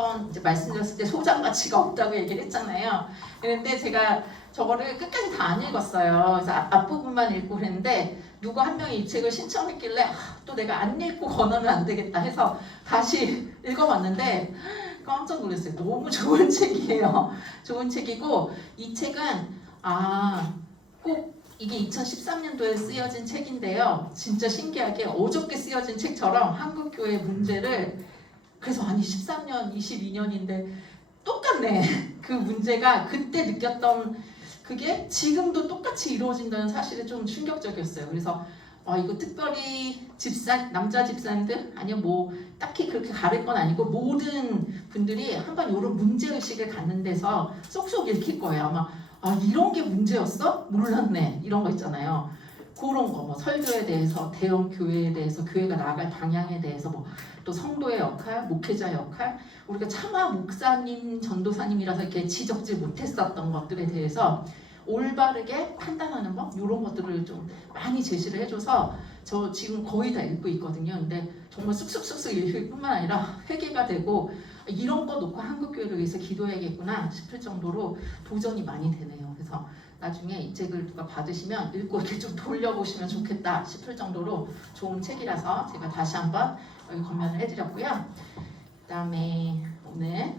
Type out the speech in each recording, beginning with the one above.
한번 이제 말씀드렸을 때 소장 가치가 없다고 얘기를 했잖아요. 그런데 제가 저거를 끝까지 다 안 읽었어요. 그래서 앞부분만 읽고 그랬는데 누구 한 명이 이 책을 신청했길래 또 내가 안 읽고 권하면 안 되겠다 해서 다시 읽어봤는데 깜짝 놀랐어요. 너무 좋은 책이에요. 좋은 책이고 이 책은 꼭 이게 2013년도에 쓰여진 책인데요. 진짜 신기하게 어저께 쓰여진 책처럼 한국교회 문제를 그래서 아니 13년, 22년인데 똑같네. 그 문제가 그때 느꼈던 그게 지금도 똑같이 이루어진다는 사실이 좀 충격적이었어요. 그래서 이거 특별히 남자 집사님들 아니면 뭐 딱히 그렇게 가릴 건 아니고 모든 분들이 한번 이런 문제의식을 갖는 데서 쏙쏙 읽힐 거예요. 아마 이런 게 문제였어? 몰랐네. 이런 거 있잖아요. 그런 거, 뭐 설교에 대해서, 대형 교회에 대해서, 교회가 나아갈 방향에 대해서, 뭐 또 성도의 역할, 목회자 역할, 우리가 차마 목사님, 전도사님이라서 이렇게 지적질 못했었던 것들에 대해서 올바르게 판단하는 법, 이런 것들을 좀 많이 제시를 해줘서 저 지금 거의 다 읽고 있거든요. 근데 정말 쑥쑥쑥쑥 읽을 뿐만 아니라 회개가 되고 이런 거 놓고 한국교회를 위해서 기도해야겠구나 싶을 정도로 도전이 많이 되네요. 그래서 나중에 이 책을 누가 받으시면 읽고 이렇게 좀 돌려보시면 좋겠다 싶을 정도로 좋은 책이라서 제가 다시 한번 여기 권면을 해드렸고요. 그 다음에 오늘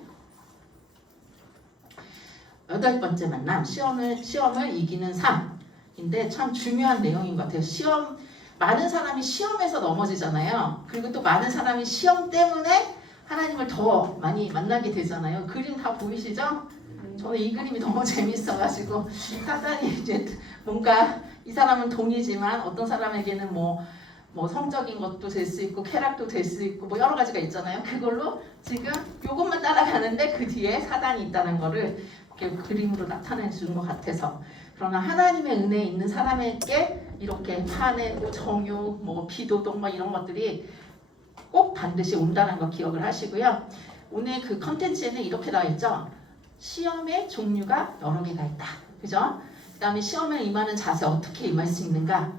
8번째 만남, 시험을 이기는 삶인데 참 중요한 내용인 것 같아요. 많은 사람이 시험에서 넘어지잖아요. 그리고 또 많은 사람이 시험 때문에 하나님을 더 많이 만나게 되잖아요. 그림 다 보이시죠? 저는 이 그림이 너무 재밌어가지고 사단이 이제 뭔가 이 사람은 돈이지만 어떤 사람에게는 뭐 성적인 것도 될 수 있고 쾌락도 될 수 있고 뭐 여러 가지가 있잖아요. 그걸로 지금 이것만 따라가는데 그 뒤에 사단이 있다는 거를 이렇게 그림으로 나타내 주는 것 같아서 그러나 하나님의 은혜에 있는 사람에게 이렇게 파내, 정욕, 뭐 비도덕 뭐 이런 것들이 꼭 반드시 온다는 거 기억을 하시고요. 오늘 그 컨텐츠에는 이렇게 나와 있죠. 시험의 종류가 여러 개가 있다. 그죠? 그 다음에 시험에 임하는 자세 어떻게 임할 수 있는가?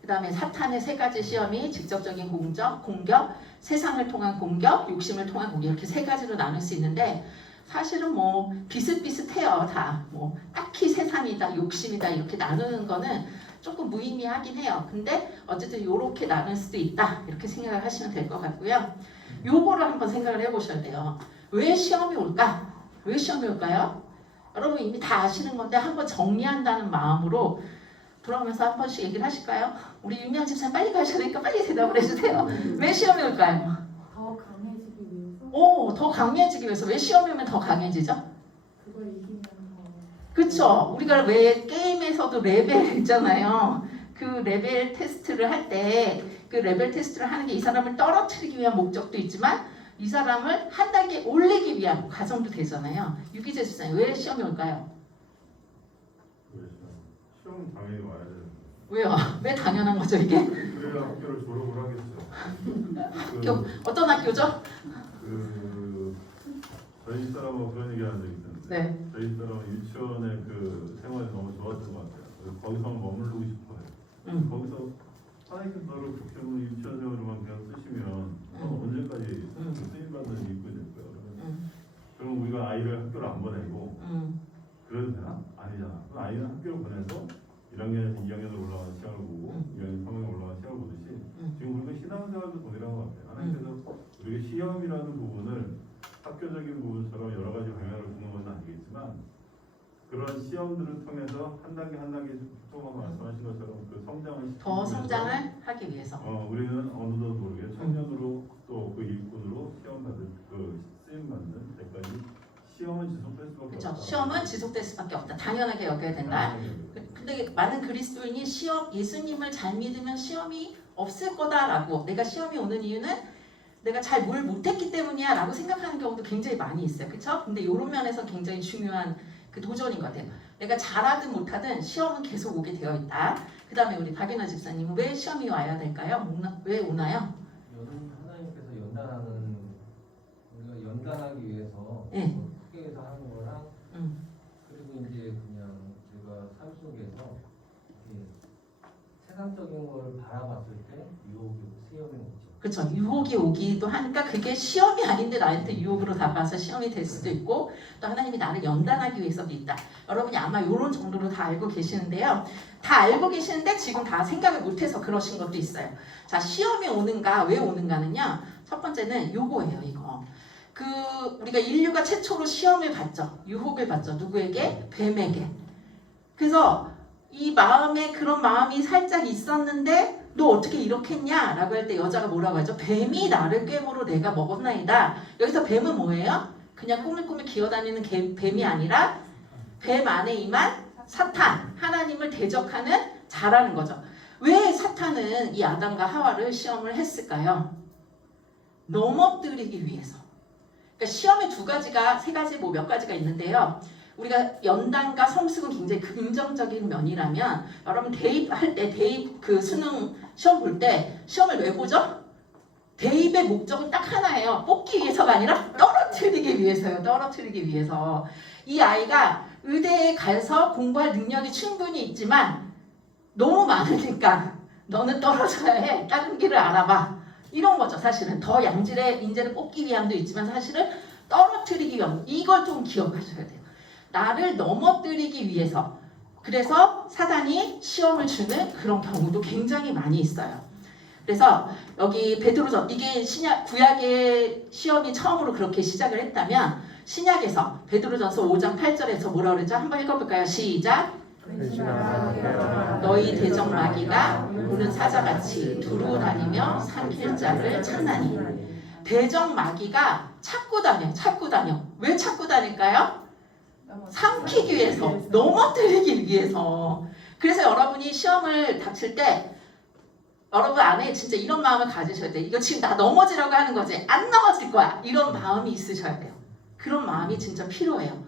그 다음에 사탄의 3가지 시험이 직접적인 공격, 세상을 통한 공격, 욕심을 통한 공격 이렇게 3가지로 나눌 수 있는데 사실은 뭐 비슷비슷해요. 다 뭐 딱히 세상이다, 욕심이다 이렇게 나누는 거는 조금 무의미하긴 해요. 근데 어쨌든 이렇게 나눌 수도 있다 이렇게 생각을 하시면 될 것 같고요. 요거를 한번 생각을 해보셔야 돼요. 왜 시험이 올까? 왜 시험이 올까요? 여러분 이미 다 아시는 건데 한번 정리한다는 마음으로 돌아오면서 한 번씩 얘기를 하실까요? 우리 유명 집사 빨리 가셔야 되니까 빨리 대답을 해주세요. 왜 시험이 올까요? 더 강해지기 위해서. 더 강해지기 위해서. 왜 시험이 오면 더 강해지죠? 그걸 이기면 더. 그쵸? 우리가 왜 게임에서도 레벨 있잖아요. 그 레벨 테스트를 할 때 그 레벨 테스트를 하는 게 이 사람을 떨어뜨리기 위한 목적도 있지만 이 사람을 한 단계 올리기 위한 과정도 되잖아요. 유기재 집사님 왜 시험이 올까요? 시험 당연히 와야 되는데. 왜요? 왜 당연한 거죠 이게? 그래야 학교를 졸업을 하겠죠. 학교, 어떤 학교죠? 저희 사람하고 그런 얘기 하는 적이 있는데 네. 저희 사람은 유치원의 그 생활이 너무 좋았던 것 같아요. 그래서 거기서 머무르고 싶어요. 거기서 하나님께서 너를 그렇게 하면 유치원 생활로만 그냥 쓰시면 언제까지 쓰임받는 일꾼이 될 거야. 그럼 우리가 아이를 학교를 안 보내고 그래도 되나? 아니잖아. 그럼 아이는 학교를 보내서 1학년에서 2학년으로 올라가는 시험을 보고 2학년, 3학년 올라가는 시험을 보듯이 지금 우리가 신앙생활도 동일한 것 같아요. 하나님께서 우리가 시험이라는 부분을 학교적인 부분처럼 여러 가지 방향으로 주는 건 아니겠지만 그런 시험들을 통해서 한 단계 한 단계 조금 말씀하신 것처럼 그 성장을 더 성장을 하기 위해서. 우리는 어느덧 모르게 청년으로 또 그 일꾼으로 시험 받을 그 쓰임 받는 때까지 시험은 지속될 수밖에 그렇죠. 없다. 시험은 지속될 수밖에 없다. 당연하게 여겨야 된다. 근데 많은 그리스도인이 예수님을 잘 믿으면 시험이 없을 거다라고 내가 시험이 오는 이유는 내가 잘 뭘 못했기 때문이야 라고 생각하는 경우도 굉장히 많이 있어요. 그렇죠? 근데 이런 면에서 굉장히 중요한 그 도전인 것 같아요. 내가 잘하든 못하든 시험은 계속 오게 되어 있다. 그 다음에 우리 박윤아 집사님은 왜 시험이 와야 될까요? 왜 오나요? 하나님께서 우리가 연단하기 위해서 네. 학교에서 하는 거랑 그리고 이제 그냥 제가 삶 속에서 세상적인 걸 바라봤을 때 유혹이 시험이 오죠. 그렇죠. 유혹이 오기도 하니까 그게 시험이 아닌데 나한테 유혹으로 다가와서 시험이 될 수도 있고 또 하나님이 나를 연단하기 위해서도 있다. 여러분이 아마 이런 정도로 다 알고 계시는데요. 다 알고 계시는데 지금 다 생각을 못해서 그러신 것도 있어요. 자, 시험이 오는가 왜 오는가는요. 첫 번째는 요거예요. 이거. 우리가 인류가 최초로 시험을 받죠. 유혹을 받죠. 누구에게? 뱀에게. 그래서 이 마음에 그런 마음이 살짝 있었는데 너 어떻게 이렇게 했냐? 라고 할 때 여자가 뭐라고 하죠? 뱀이 나를 꿰물어 내가 먹었나이다. 여기서 뱀은 뭐예요? 그냥 꾸물꾸물 기어다니는 뱀이 아니라 뱀 안에 임한 사탄, 하나님을 대적하는 자라는 거죠. 왜 사탄은 이 아담과 하와를 시험을 했을까요? 넘어뜨리기 위해서. 그러니까 시험에 세 가지 뭐 몇 가지가 있는데요. 우리가 연단과 성숙은 굉장히 긍정적인 면이라면 여러분 대입할 때 그 수능 시험 볼 때 시험을 왜 보죠? 대입의 목적은 딱 하나예요. 뽑기 위해서가 아니라 떨어뜨리기 위해서요. 떨어뜨리기 위해서. 이 아이가 의대에 가서 공부할 능력이 충분히 있지만 너무 많으니까 너는 떨어져야 해. 다른 길을 알아봐. 이런 거죠. 사실은 더 양질의 인재를 뽑기 위함도 있지만 사실은 떨어뜨리기 위함. 이걸 좀 기억하셔야 돼요. 나를 넘어뜨리기 위해서. 그래서 사단이 시험을 주는 그런 경우도 굉장히 많이 있어요. 그래서 여기 베드로전 이게 구약의 시험이 처음으로 그렇게 시작을 했다면 신약에서 베드로전서 5장 8절에서 뭐라 그러죠? 한번 읽어볼까요? 시작. 너희 대적 마귀가 우는 사자같이 두루 다니며 삼킬 자를 찾나니. 대적 마귀가 찾고 다녀. 왜 찾고 다닐까요? 삼키기 위해서, 넘어뜨리기 위해서. 그래서 여러분이 시험을 닥칠 때 여러분 안에 진짜 이런 마음을 가지셔야 돼요. 이거 지금 나 넘어지라고 하는 거지. 안 넘어질 거야. 이런 마음이 있으셔야 돼요. 그런 마음이 진짜 필요해요.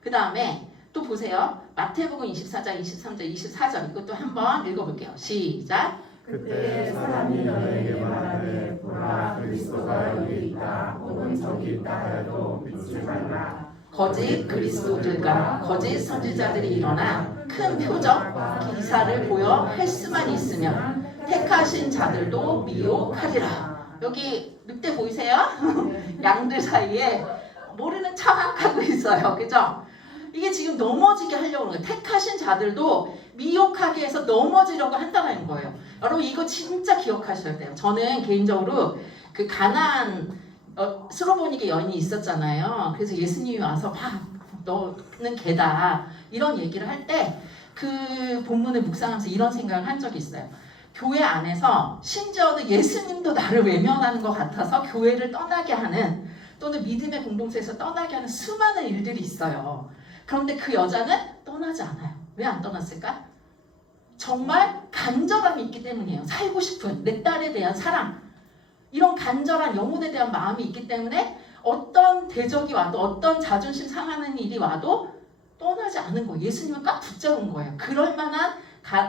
그 다음에 또 보세요. 마태복음 24장 23절 24절 이것도 한번 읽어볼게요. 시작. 그때 사람이 너에게 말하되 보라 그리스도가 여기 있다 혹은 저기 있다 하여도 믿지 말라. 거짓 그리스도들과 거짓 선지자들이 일어나 큰 표적 기사를 보여 할 수만 있으면 택하신 자들도 미혹하리라. 여기 늑대 보이세요? 양들 사이에 모르는 척하고 있어요. 그죠? 이게 지금 넘어지게 하려고 하는 거예요. 택하신 자들도 미혹하게 해서 넘어지려고 한다는 거예요. 여러분 이거 진짜 기억하셔야 돼요. 저는 개인적으로 그 가나안 스로보니게 여인이 있었잖아요. 그래서 예수님이 와서 너는 개다 이런 얘기를 할 때 그 본문을 묵상하면서 이런 생각을 한 적이 있어요. 교회 안에서 심지어는 예수님도 나를 외면하는 것 같아서 교회를 떠나게 하는 또는 믿음의 공동체에서 떠나게 하는 수많은 일들이 있어요. 그런데 그 여자는 떠나지 않아요. 왜 안 떠났을까? 정말 간절함이 있기 때문이에요. 살고 싶은 내 딸에 대한 사랑, 이런 간절한 영혼에 대한 마음이 있기 때문에 어떤 대적이 와도 어떤 자존심 상하는 일이 와도 떠나지 않은 거예요. 예수님은 꽉 붙잡은 거예요. 그럴 만한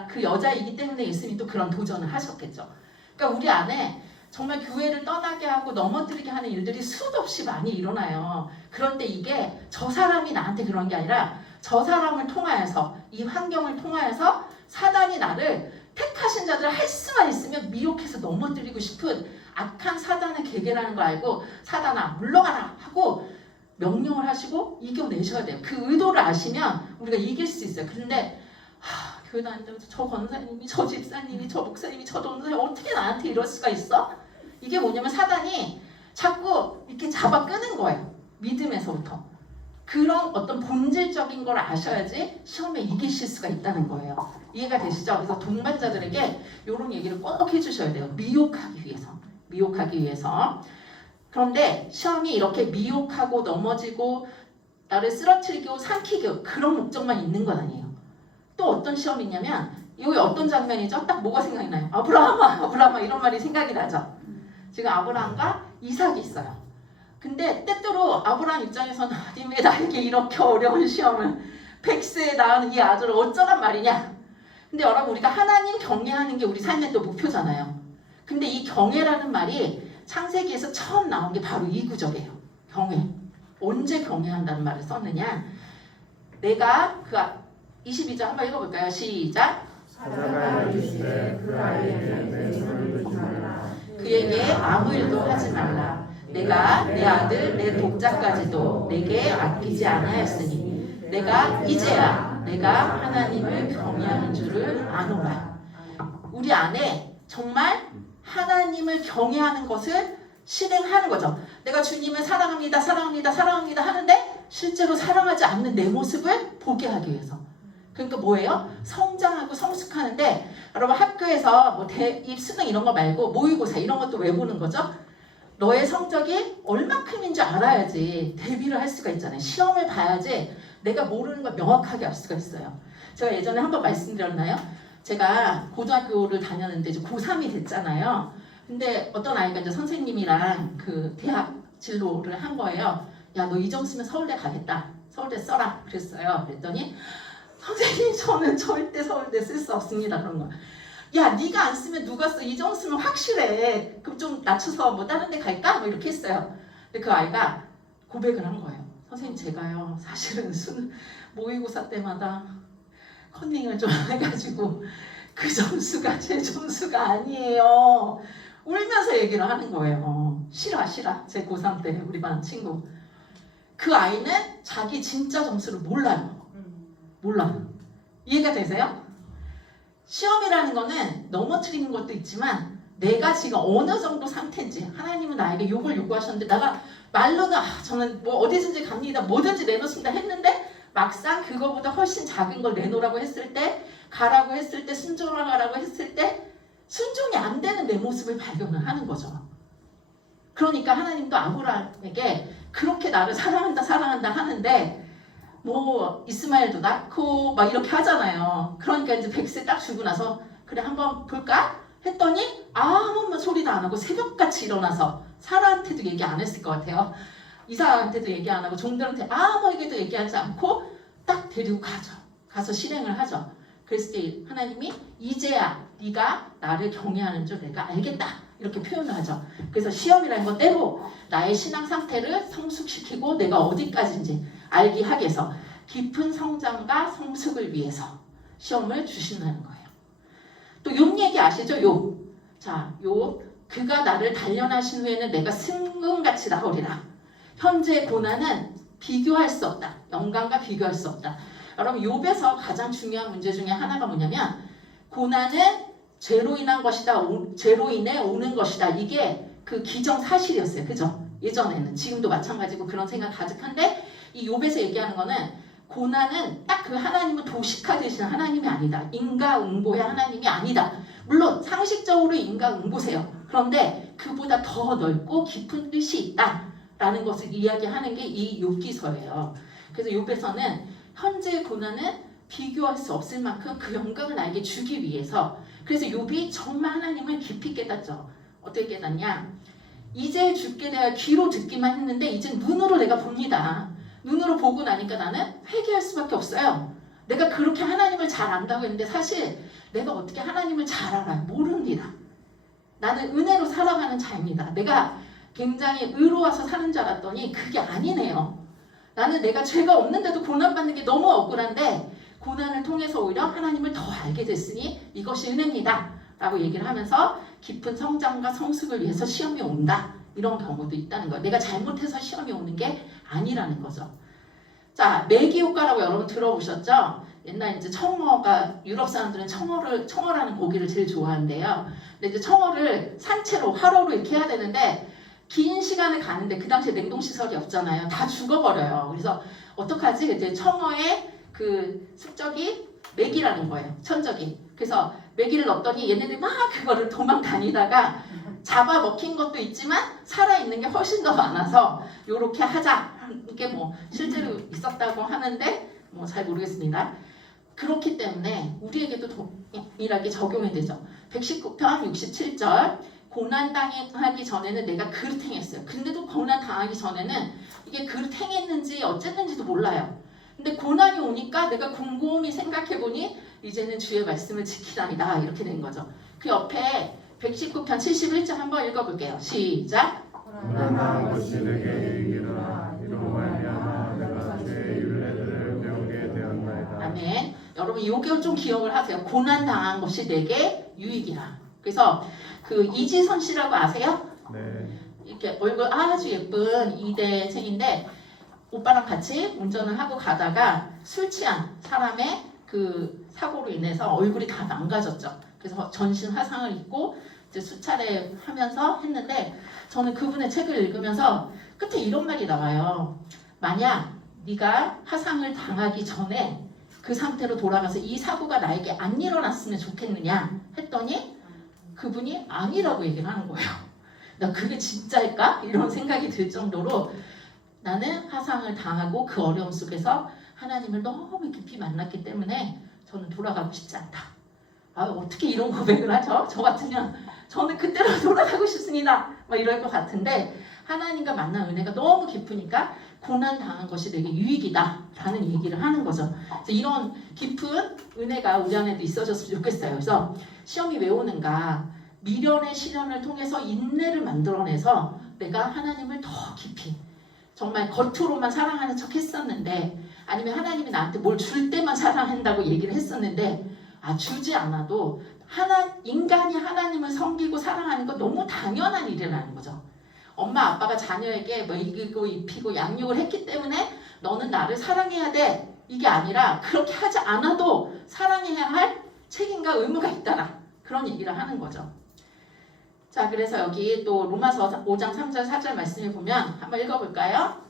그 여자이기 때문에 예수님이 또 그런 도전을 하셨겠죠. 그러니까 우리 안에 정말 교회를 떠나게 하고 넘어뜨리게 하는 일들이 수도 없이 많이 일어나요. 그런데 이게 저 사람이 나한테 그런 게 아니라 저 사람을 통하여서 이 환경을 통하여서 사단이 나를 택하신 자들 할 수만 있으면 미혹해서 넘어뜨리고 싶은 악한 사단의 계계라는 걸 알고 사단아 물러가라 하고 명령을 하시고 이겨내셔야 돼요. 그 의도를 아시면 우리가 이길 수 있어요. 그런데 교회 다니면서 저 권사님이 저 집사님이 저 목사님이 저 동사님이 어떻게 나한테 이럴 수가 있어? 이게 뭐냐면 사단이 자꾸 이렇게 잡아 끄는 거예요. 믿음에서부터. 그런 어떤 본질적인 걸 아셔야지 시험에 이기실 수가 있다는 거예요. 이해가 되시죠? 그래서 동반자들에게 이런 얘기를 꼭 해주셔야 돼요. 미혹하기 위해서. 그런데 시험이 이렇게 미혹하고 넘어지고 나를 쓰러뜨리고 삼키고 그런 목적만 있는 건 아니에요. 또 어떤 시험이 있냐면 여기 어떤 장면이죠? 딱 뭐가 생각이 나요? 아브라함아 이런 말이 생각이 나죠? 지금 아브라함과 이삭이 있어요. 근데 때때로 아브라함 입장에서는 아니 왜 나에게 이렇게 어려운 시험을 100세에 낳은 이 아들을 어쩌란 말이냐. 근데 여러분 우리가 하나님 경외하는 게 우리 삶의 또 목표잖아요. 근데 이 경외라는 말이 창세기에서 처음 나온 게 바로 이 구절이에요. 경외. 언제 경외한다는 말을 썼느냐. 내가 22절 한번 읽어볼까요? 시작. 사자가 이르시되 그 아이에게 내 손을 두지 말라. 그에게 아무 일도 하지 말라. 내가 내 아들 내 독자까지도 내게 아끼지 아니하였으니 내가 이제야 내가 하나님을 경외하는 줄을 아노라. 우리 안에 정말 하나님을 경외하는 것을 실행하는 거죠. 내가 주님을 사랑합니다, 사랑합니다, 사랑합니다 하는데 실제로 사랑하지 않는 내 모습을 보게 하기 위해서. 그러니까 뭐예요? 성장하고 성숙하는데 여러분 학교에서 뭐 대입 수능 이런 거 말고 모의고사 이런 것도 왜 보는 거죠? 너의 성적이 얼마큼인 줄 알아야지 대비를 할 수가 있잖아요. 시험을 봐야지 내가 모르는 걸 명확하게 알 수가 있어요. 제가 예전에 한번 말씀드렸나요? 제가 고등학교를 다녔는데 이제 고3이 됐잖아요. 근데 어떤 아이가 이제 선생님이랑 그 대학 진로를 한 거예요. 야, 너 이 점수면 서울대 가겠다. 서울대 써라. 그랬어요. 그랬더니 선생님 저는 절대 서울대 쓸 수 없습니다. 그런 거. 야, 네가 안 쓰면 누가 써? 이 점수면 확실해. 그럼 좀 낮춰서 뭐 다른 데 갈까? 뭐 이렇게 했어요. 근데 그 아이가 고백을 한 거예요. 선생님 제가요 사실은 모의고사 때마다 컨닝을 좀 해가지고 그 점수가 제 점수가 아니에요. 울면서 얘기를 하는 거예요. 싫어. 제 고3 때 우리 반 친구. 그 아이는 자기 진짜 점수를 몰라요. 몰라요. 이해가 되세요? 시험이라는 거는 넘어뜨리는 것도 있지만 내가 지금 어느 정도 상태인지 하나님은 나에게 욕을 요구하셨는데 내가 말로는 저는 뭐 어디든지 갑니다. 뭐든지 내놓습니다 했는데 막상 그거보다 훨씬 작은 걸 내놓으라고 했을 때 가라고 했을 때 순종하라고 했을 때 순종이 안 되는 내 모습을 발견을 하는 거죠. 그러니까 하나님도 아브라함에게 그렇게 나를 사랑한다 하는데 뭐 이스마엘도 낳고 막 이렇게 하잖아요. 그러니까 이제 100세 딱 주고 나서 그래 한번 볼까? 했더니 아무 소리도 안 하고 새벽같이 일어나서 사라한테도 얘기 안 했을 것 같아요. 이삭한테도 얘기 안 하고 종들한테 아무에게도 얘기하지 않고 딱 데리고 가죠. 가서 실행을 하죠. 그랬을 때 하나님이 이제야 네가 나를 경외하는 줄 내가 알겠다 이렇게 표현을 하죠. 그래서 시험이라는 건 때로 나의 신앙 상태를 성숙시키고 내가 어디까지인지 알게 하기 위해서 깊은 성장과 성숙을 위해서 시험을 주신다는 거예요. 또 욥 얘기 아시죠? 욥. 자, 욥. 그가 나를 단련하신 후에는 내가 승금같이 나오리라. 현재의 고난은 비교할 수 없다. 영광과 비교할 수 없다. 여러분 욥에서 가장 중요한 문제 중에 하나가 뭐냐면 고난은 죄로 인한 것이다. 죄로 인해 오는 것이다. 이게 그 기정사실이었어요. 그죠? 예전에는. 지금도 마찬가지고 그런 생각 가득한데 이 욥에서 얘기하는 거는 고난은 딱 그 하나님은 도식화되시는 하나님이 아니다. 인과응보의 하나님이 아니다. 물론 상식적으로 인과응보세요. 그런데 그보다 더 넓고 깊은 뜻이 있다라는 것을 이야기하는 게 이 욥기서예요. 그래서 욥에서는 현재의 고난은 비교할 수 없을 만큼 그 영광을 나에게 주기 위해서 그래서 욥이 정말 하나님을 깊이 깨닫죠. 어떻게 깨닫냐? 이제 죽게 되어 귀로 듣기만 했는데 이제 눈으로 내가 봅니다. 눈으로 보고 나니까 나는 회개할 수밖에 없어요. 내가 그렇게 하나님을 잘 안다고 했는데 사실 내가 어떻게 하나님을 잘 알아요? 모릅니다. 나는 은혜로 살아가는 자입니다. 내가 굉장히 의로워서 사는 줄 알았더니 그게 아니네요. 나는 내가 죄가 없는데도 고난받는 게 너무 억울한데 고난을 통해서 오히려 하나님을 더 알게 됐으니 이것이 은혜입니다. 라고 얘기를 하면서 깊은 성장과 성숙을 위해서 시험이 온다. 이런 경우도 있다는 거예요. 내가 잘못해서 시험이 오는 게 아니라는 거죠. 자, 매기효과라고 여러분 들어보셨죠? 옛날 이제 청어가 유럽 사람들은 청어라는 고기를 제일 좋아한대요. 근데 이제 청어를 산채로 화로로 이렇게 해야 되는데 긴 시간을 가는데 그 당시에 냉동시설이 없잖아요. 다 죽어버려요. 그래서 어떡하지? 이제 청어의 그 숙적이 맥이라는 거예요. 천적이. 그래서 메기를 넣었더니 얘네들이 막 그거를 도망다니다가 잡아먹힌 것도 있지만 살아있는 게 훨씬 더 많아서 요렇게 하자. 이게 뭐 실제로 있었다고 하는데 뭐 잘 모르겠습니다. 그렇기 때문에 우리에게도 동일하게 적용이 되죠. 119편 67절 고난당하기 전에는 내가 그릇 행했어요. 근데도 고난당하기 전에는 이게 그릇 행했는지 어쨌는지도 몰라요. 근데 고난이 오니까 내가 곰곰이 생각해보니 이제는 주의 말씀을 지키다니다 이렇게 된 거죠. 그 옆에 119편 71절 한번 읽어볼게요. 시작. 고난당한 것이 내게 유익이라 이로 말미암아 내가 주의 율례들을 배우게 되었나이다. 아멘. 여러분 요게 좀 기억을 하세요. 고난당한 것이 내게 유익이라. 그래서 그 이지선 씨라고 아세요? 네. 이렇게 얼굴 아주 예쁜 이대생인데 오빠랑 같이 운전을 하고 가다가 술 취한 사람의 그 사고로 인해서 얼굴이 다 망가졌죠. 그래서 전신 화상을 입고 이제 수차례 하면서 했는데 저는 그분의 책을 읽으면서 끝에 이런 말이 나와요. 만약 네가 화상을 당하기 전에 그 상태로 돌아가서 이 사고가 나에게 안 일어났으면 좋겠느냐 했더니 그분이 아니라고 얘기를 하는 거예요. 나 그게 진짜일까? 이런 생각이 들 정도로 나는 화상을 당하고 그 어려움 속에서 하나님을 너무 깊이 만났기 때문에 저는 돌아가고 싶지 않다. 아, 어떻게 이런 고백을 하죠? 저 같으면 저는 그때로 돌아가고 싶습니다. 막 이럴 것 같은데 하나님과 만난 은혜가 너무 깊으니까 고난 당한 것이 내게 유익이다 라는 얘기를 하는 거죠. 그래서 이런 깊은 은혜가 우리 안에도 있어졌으면 좋겠어요. 그래서 시험이 왜 오는가? 미련의 시련을 통해서 인내를 만들어내서 내가 하나님을 더 깊이 정말 겉으로만 사랑하는 척 했었는데 아니면 하나님이 나한테 뭘 줄 때만 사랑한다고 얘기를 했었는데 주지 않아도 인간이 하나님을 섬기고 사랑하는 건 너무 당연한 일이라는 거죠. 엄마 아빠가 자녀에게 먹이고 입히고 양육을 했기 때문에 너는 나를 사랑해야 돼 이게 아니라 그렇게 하지 않아도 사랑해야 할 책임과 의무가 있다라 그런 얘기를 하는 거죠. 자, 그래서 여기 또 로마서 5장 3절 4절 말씀을 보면 한번 읽어볼까요?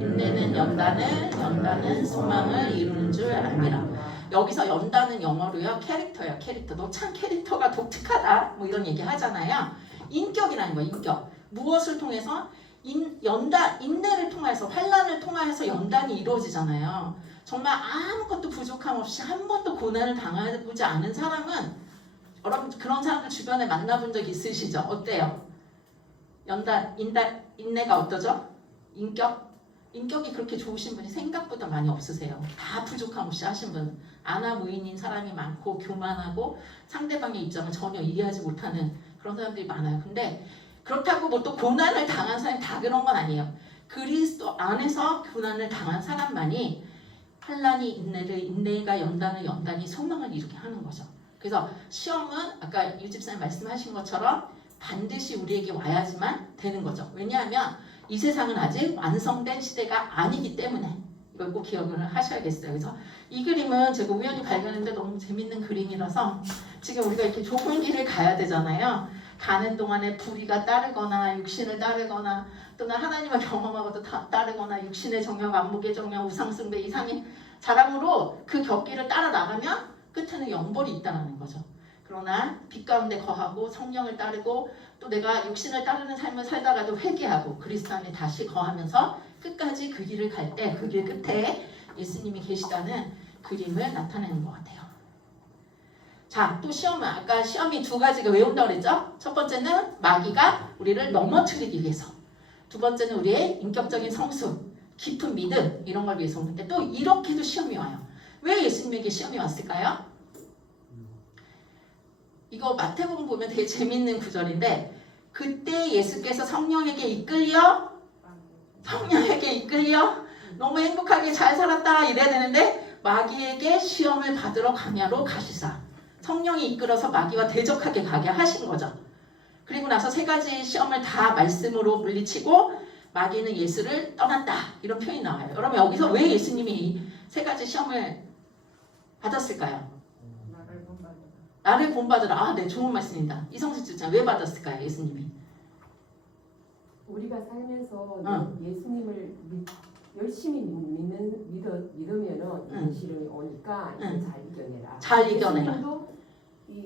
인내는 연단을, 연단은 소망을 이루는 줄 압니다. 여기서 연단은 영어로요 캐릭터예요. 캐릭터. 너 참 캐릭터가 독특하다. 뭐 이런 얘기 하잖아요. 인격이라는 거예요. 인격. 무엇을 통해서? 인내를 통해서 환난을 통해서 연단이 이루어지잖아요. 정말 아무것도 부족함 없이 한 번도 고난을 당해보지 않은 사람은 여러분 그런 사람들 주변에 만나본 적 있으시죠? 어때요? 인내가 어떠죠? 인격이 그렇게 좋으신 분이 생각보다 많이 없으세요. 다 부족함 없이 하신 분. 아나무인인 사람이 많고 교만하고 상대방의 입장을 전혀 이해하지 못하는 그런 사람들이 많아요. 근데 그렇다고 뭐 또 고난을 당한 사람이 다 그런 건 아니에요. 그리스도 안에서 고난을 당한 사람만이 환난이 인내가 연단이 소망을 이루게 하는 거죠. 그래서 시험은 아까 유집사님 말씀하신 것처럼 반드시 우리에게 와야지만 되는 거죠. 왜냐하면 이 세상은 아직 완성된 시대가 아니기 때문에 이걸 꼭 기억을 하셔야겠어요. 그래서 이 그림은 제가 우연히 발견했는데 너무 재밌는 그림이라서 지금 우리가 이렇게 좁은 길을 가야 되잖아요. 가는 동안에 불의가 따르거나 육신을 따르거나 또는 하나님을 경험하고도 따르거나 육신의 정욕, 안목의 정욕, 우상숭배, 이상의 자랑으로 그 곁길을 따라 나가면 끝에는 영벌이 있다는 거죠. 그러나 빛 가운데 거하고 성령을 따르고 또 내가 육신을 따르는 삶을 살다가도 회개하고 그리스도 안에 다시 거하면서 끝까지 그 길을 갈 때 그 길 끝에 예수님이 계시다는 그림을 나타내는 것 같아요. 자, 또 시험은 아까 시험이 두 가지가 왜 온다고 그랬죠? 첫 번째는 마귀가 우리를 넘어뜨리기 위해서, 두 번째는 우리의 인격적인 성숙, 깊은 믿음 이런 걸 위해서 오는데 또 이렇게도 시험이 와요. 왜 예수님에게 시험이 왔을까요? 이거 마태복음 보면 되게 재밌는 구절인데 그때 예수께서 성령에게 이끌려 너무 행복하게 잘 살았다 이래야 되는데 마귀에게 시험을 받으러 광야로 가시사 성령이 이끌어서 마귀와 대적하게 가게 하신 거죠. 그리고 나서 세 가지 시험을 다 말씀으로 물리치고 마귀는 예수를 떠났다 이런 표현이 나와요. 여러분 여기서 왜 예수님이 이 세 가지 시험을 받았을까요? 나를 본받으라. 네, 좋은 말씀입니다. 이성수 집사님 왜 받았을까요? 예수님이 우리가 살면서 예수님을 열심히 믿으면은 이 시련이 오니까 잘 이겨내라.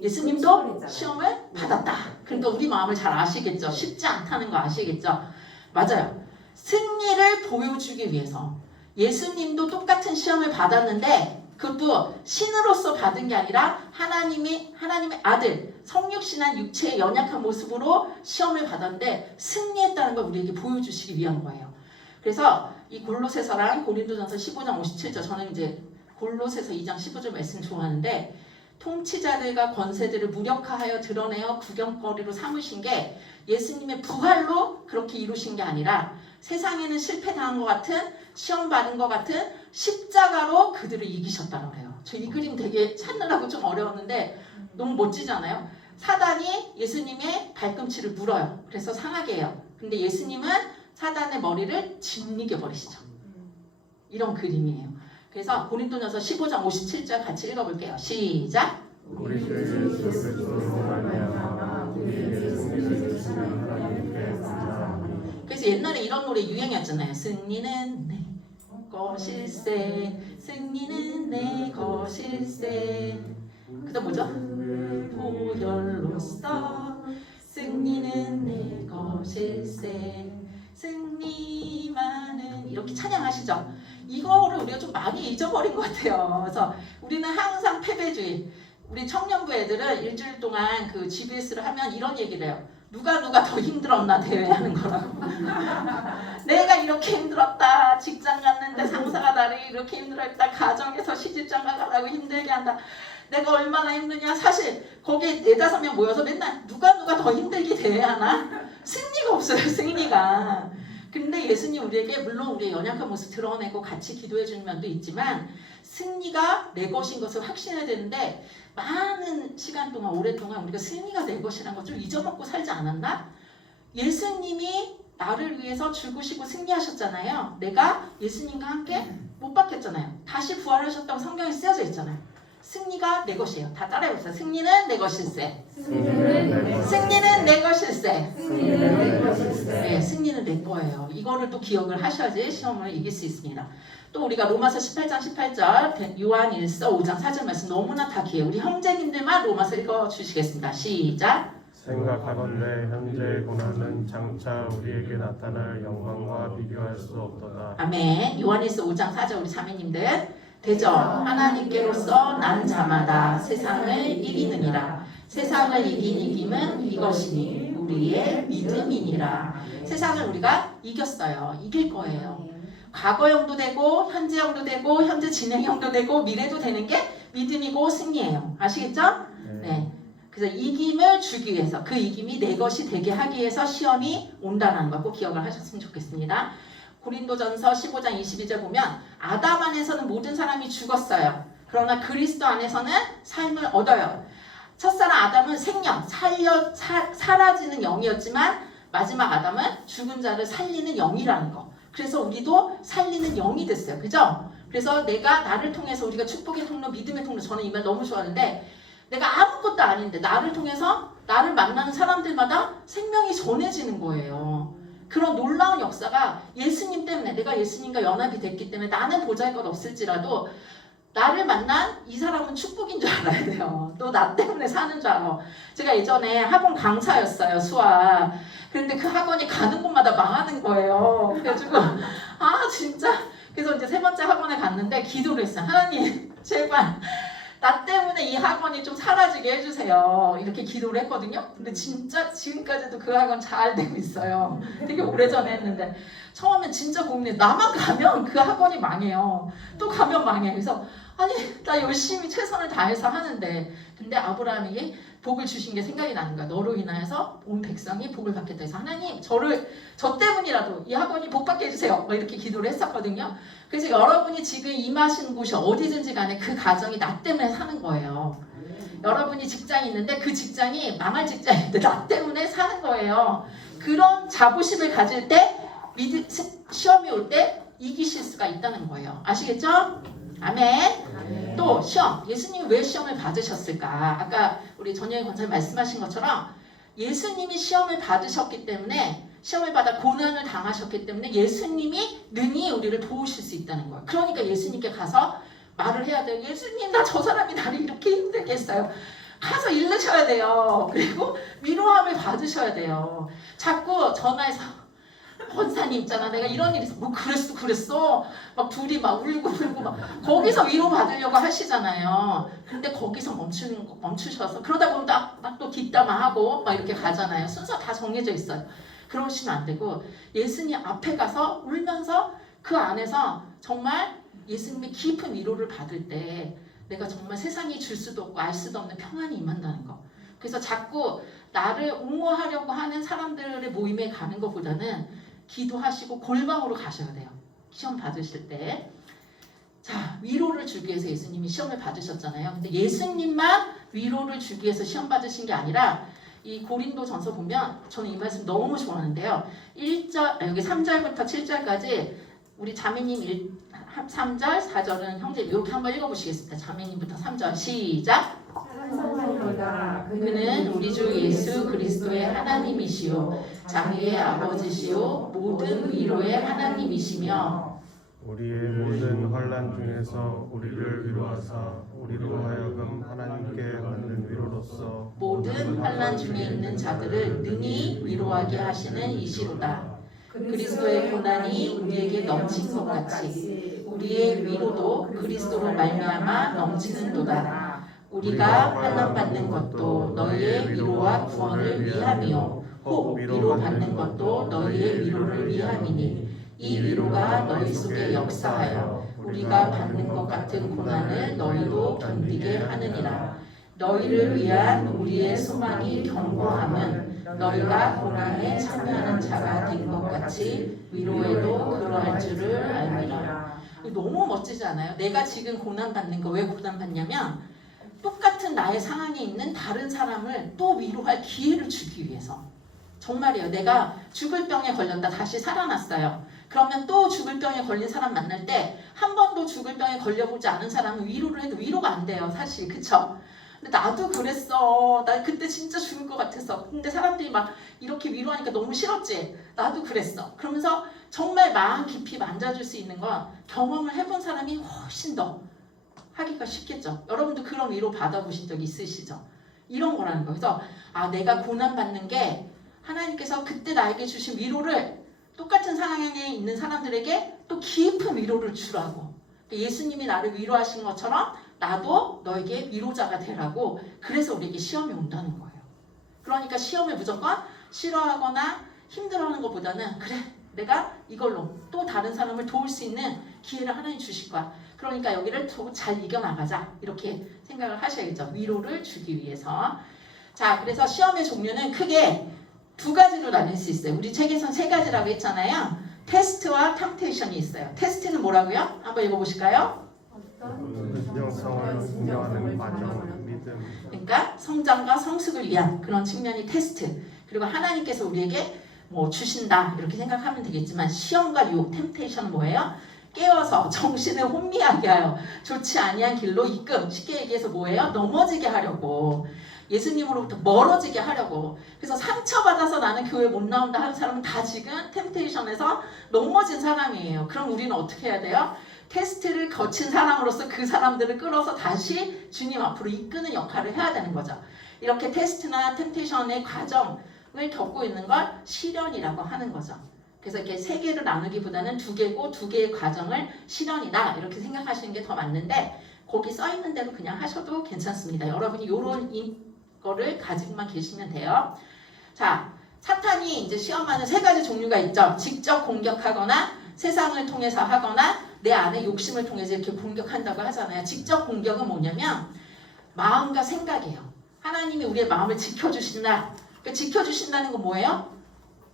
예수님도 시험을 받았다. 그러니까 우리 마음을 잘 아시겠죠? 쉽지 않다는 거 아시겠죠? 맞아요. 승리를 보여주기 위해서 예수님도 똑같은 시험을 받았는데 그것도 신으로서 받은 게 아니라 하나님의 아들 성육신한 육체의 연약한 모습으로 시험을 받았는데 승리했다는 걸 우리에게 보여주시기 위한 거예요. 그래서 이 골로새서랑 고린도전서 15장 57절 저는 이제 골로새서 2장 15절 말씀 좋아하는데 통치자들과 권세들을 무력화하여 드러내어 구경거리로 삼으신 게 예수님의 부활로 그렇게 이루신 게 아니라 세상에는 실패당한 것 같은 시험 받은 것 같은 십자가로 그들을 이기셨다고 해요. 저 이 그림 되게 찾느라고 좀 어려웠는데 너무 멋지잖아요. 사단이 예수님의 발꿈치를 물어요. 그래서 상하게 해요. 근데 예수님은 사단의 머리를 짓이겨 버리시죠. 이런 그림이에요. 그래서 고린도전서 15장 57절 같이 읽어볼게요. 시작. 우리 주 예수 그리스도로 말미암아 우리에게 승리를 주시는 하나님께 감사합니다. 그래서 옛날에 이런 노래 유행이었잖아요. 승리는 내 것일세, 승리는 내 것일세. 그다음 뭐죠? 보혈로서 승리는 내 것일세, 승리만은, 이렇게 찬양하시죠. 이거를 우리가 좀 많이 잊어버린 것 같아요. 그래서 우리는 항상 패배주의. 우리 청년부 애들은 일주일 동안 그 GBS를 하면 이런 얘기를 해요. 누가 더 힘들었나 대회하는 거라고. 내가 이렇게 힘들었다. 직장 갔는데 상사가 나를 이렇게 힘들었다. 가정에서 시집장가 가라고 힘들게 한다. 내가 얼마나 힘드냐. 사실 거기에 4-5명 모여서 맨날 누가 더 힘들게 대회하나? 승리가 없어요. 승리가. 근데 예수님 우리에게 물론 우리의 연약한 모습 드러내고 같이 기도해 주는 면도 있지만 승리가 내 것인 것을 확신해야 되는데 많은 시간 동안 오랫동안 우리가 승리가 내 것이라는 걸 좀 잊어먹고 살지 않았나? 예수님이 나를 위해서 죽으시고 승리하셨잖아요. 내가 예수님과 함께 못 받겠잖아요. 다시 부활하셨다고 성경에 쓰여져 있잖아요. 승리가 내 것이에요. 다 따라해보세요. 승리는 내 것일세. 승리는 내 것일세. 네, 승리는 내 거예요. 이거를 또 기억을 하셔야지 시험을 이길 수 있습니다. 또 우리가 로마서 18장 18절, 요한일서 5장 4절 말씀 너무나 다 기해요. 우리 형제님들만 로마서 읽어주시겠습니다. 시작. 생각하건대 현재의 고난은 장차 우리에게 나타날 영광과 비교할 수 없도다. 아멘. 요한일서 5장 4절 우리 자매님들 되죠. 하나님께로서 난 자마다 세상을 이기느니라. 세상을 이긴 이김은 이것이니 우리의 믿음이니라. 세상을 우리가 이겼어요. 이길 거예요. 과거형도 되고 현재형도 되고 현재 진행형도 되고 미래도 되는 게 믿음이고 승리예요. 아시겠죠? 네. 그래서 이김을 주기 위해서 그 이김이 내 것이 되게 하기 위해서 시험이 온다는 거 꼭 기억을 하셨으면 좋겠습니다. 고린도전서 15장 22절 보면 아담 안에서는 모든 사람이 죽었어요. 그러나 그리스도 안에서는 삶을 얻어요. 첫사람 아담은 생명, 사라지는 영이었지만 마지막 아담은 죽은 자를 살리는 영이라는 거. 그래서 우리도 살리는 영이 됐어요. 그죠? 그래서 내가 나를 통해서 우리가 축복의 통로, 믿음의 통로, 저는 이 말 너무 좋아하는데 내가 아무것도 아닌데 나를 통해서 나를 만나는 사람들마다 생명이 전해지는 거예요. 그런 놀라운 역사가 예수님 때문에, 내가 예수님과 연합이 됐기 때문에 나는 보잘것 없을지라도 나를 만난 이 사람은 축복인 줄 알아야 돼요. 또 나 때문에 사는 줄 알아. 제가 예전에 학원 강사였어요. 수학. 그런데 그 학원이 가는 곳마다 망하는 거예요. 그래가지고 진짜. 그래서 이제 3번째 학원에 갔는데 기도를 했어요. 하나님 제발 나 때문에 이 학원이 좀 사라지게 해주세요. 이렇게 기도를 했거든요. 근데 진짜 지금까지도 그 학원 잘 되고 있어요. 되게 오래전에 했는데 처음엔 진짜 고민해. 나만 가면 그 학원이 망해요. 또 가면 망해. 그래서 아니 나 열심히 최선을 다해서 하는데 근데 아브라함에게 복을 주신 게 생각이 나는 거야. 너로 인하여서 온 백성이 복을 받겠다 해서 하나님 저 때문이라도 이 학원이 복 받게 해주세요. 이렇게 기도를 했었거든요. 그래서 여러분이 지금 임하시는 곳이 어디든지 간에 그 가정이 나 때문에 사는 거예요. 여러분이 직장이 있는데 그 직장이 망할 직장인데 나 때문에 사는 거예요. 그런 자부심을 가질 때 시험이 올 때 이기실 수가 있다는 거예요. 아시겠죠? 아멘. 또 시험. 예수님이 왜 시험을 받으셨을까? 아까 우리 전영희 권사님 말씀하신 것처럼 예수님이 시험을 받으셨기 때문에 시험을 받아 고난을 당하셨기 때문에 예수님이 능히 우리를 도우실 수 있다는 거예요. 그러니까 예수님께 가서 말을 해야 돼요. 예수님 나 저 사람이 나를 이렇게 힘들게 했어요. 가서 일르셔야 돼요. 그리고 위로함을 받으셔야 돼요. 자꾸 전화해서 권사님 있잖아 내가 이런 일이 있어. 뭐 그랬어 막 둘이 막 울고 막 거기서 위로 받으려고 하시잖아요. 근데 거기서 멈추셔서 그러다 보면 막 또 뒷담화하고 막 이렇게 가잖아요. 순서 다 정해져 있어요. 그러시면 안 되고 예수님 앞에 가서 울면서 그 안에서 정말 예수님의 깊은 위로를 받을 때 내가 정말 세상이 줄 수도 없고 알 수도 없는 평안이 임한다는 거. 그래서 자꾸 나를 옹호하려고 하는 사람들의 모임에 가는 것보다는 기도하시고 골방으로 가셔야 돼요. 시험 받으실 때. 자, 위로를 주기 위해서 예수님이 시험을 받으셨잖아요. 근데 예수님만 위로를 주기 위해서 시험 받으신 게 아니라 이 고린도전서 보면 저는 이 말씀 너무 좋아하는데요. 1절 여기 3절부터 7절까지 우리 자매님 3절, 4절은 형제 이렇게 한번 읽어보시겠습니다. 자매님부터 3절 시작. 찬송하리로다. 그는 우리 주 예수 그리스도의 하나님이시요 자비의 아버지시요 모든 위로의 하나님이시며 우리의 모든 환난 중에서 우리를 위로하사 우리로 하여금 하나님께 받는 위로로서 모든 환난 중에 있는 자들을 능히 위로하게 하시는 이시로다. 그리스도의 고난이 우리에게 넘친 것 같이 우리의 위로도 그리스도로 말미암아 넘치는도다. 우리가 환난 받는 것도 너희의 위로와 구원을 위함이요 혹 위로 받는 것도 너희의 위로를 위함이니 이 위로가 너희 속에 역사하여 우리가 받는 것 같은 고난을 너희도 견디게 하느니라. 너희를 위한 우리의 소망이 견고함은 너희가 고난에 참여하는 자가 된 것 같이 위로에도 그러할 줄을 알미라. 너무 멋지지 않아요? 내가 지금 고난받는 거 왜 고난받냐면 똑같은 나의 상황에 있는 다른 사람을 또 위로할 기회를 주기 위해서. 정말이에요. 내가 죽을 병에 걸렸다 다시 살아났어요. 그러면 또 죽을 병에 걸린 사람 만날 때 한 번도 죽을 병에 걸려보지 않은 사람은 위로를 해도 위로가 안 돼요. 사실 그쵸? 근데 나도 그랬어. 나 그때 진짜 죽을 것 같았어. 근데 사람들이 막 이렇게 위로하니까 너무 싫었지. 나도 그랬어. 그러면서 정말 마음 깊이 만져줄 수 있는 건 경험을 해본 사람이 훨씬 더 하기가 쉽겠죠. 여러분도 그런 위로 받아보신 적 있으시죠? 이런 거라는 거예요. 그래서 내가 고난받는 게 하나님께서 그때 나에게 주신 위로를 똑같은 상황에 있는 사람들에게 또 깊은 위로를 주라고. 예수님이 나를 위로하신 것처럼 나도 너에게 위로자가 되라고. 그래서 우리에게 시험이 온다는 거예요. 그러니까 시험을 무조건 싫어하거나 힘들어하는 것보다는 그래 내가 이걸로 또 다른 사람을 도울 수 있는 기회를 하나님 주실 거야. 그러니까 여기를 잘 이겨나가자 이렇게 생각을 하셔야겠죠. 위로를 주기 위해서. 자, 그래서 시험의 종류는 크게 두 가지로 나눌 수 있어요. 우리 책에선 세 가지라고 했잖아요. 테스트와 템테이션이 있어요. 테스트는 뭐라고요? 한번 읽어보실까요? 영성을 인정하는 과정, 믿음. 그러니까 성장과 성숙을 위한 그런 측면이 테스트. 그리고 하나님께서 우리에게 뭐 주신다 이렇게 생각하면 되겠지만 시험과 유혹, 템테이션은 뭐예요? 깨워서 정신을 혼미하게 하여 좋지 아니한 길로 이끌. 쉽게 얘기해서 뭐예요? 넘어지게 하려고. 예수님으로부터 멀어지게 하려고. 그래서 상처받아서 나는 교회 못 나온다 하는 사람은 다 지금 템테이션에서 넘어진 사람이에요. 그럼 우리는 어떻게 해야 돼요? 테스트를 거친 사람으로서 그 사람들을 끌어서 다시 주님 앞으로 이끄는 역할을 해야 되는 거죠. 이렇게 테스트나 템테이션의 과정을 겪고 있는 걸 시련이라고 하는 거죠. 그래서 이렇게 세 개를 나누기보다는 두 개고 두 개의 과정을 시련이다 이렇게 생각하시는 게 더 맞는데 거기 써 있는 대로 그냥 하셔도 괜찮습니다. 여러분이 이런 거를 가지고만 계시면 돼요. 자, 사탄이 이제 시험하는 세 가지 종류가 있죠. 직접 공격하거나 세상을 통해서 하거나 내 안의 욕심을 통해서 이렇게 공격한다고 하잖아요. 직접 공격은 뭐냐면 마음과 생각이에요. 하나님이 우리의 마음을 지켜주신다. 그러니까 지켜주신다는 건 뭐예요?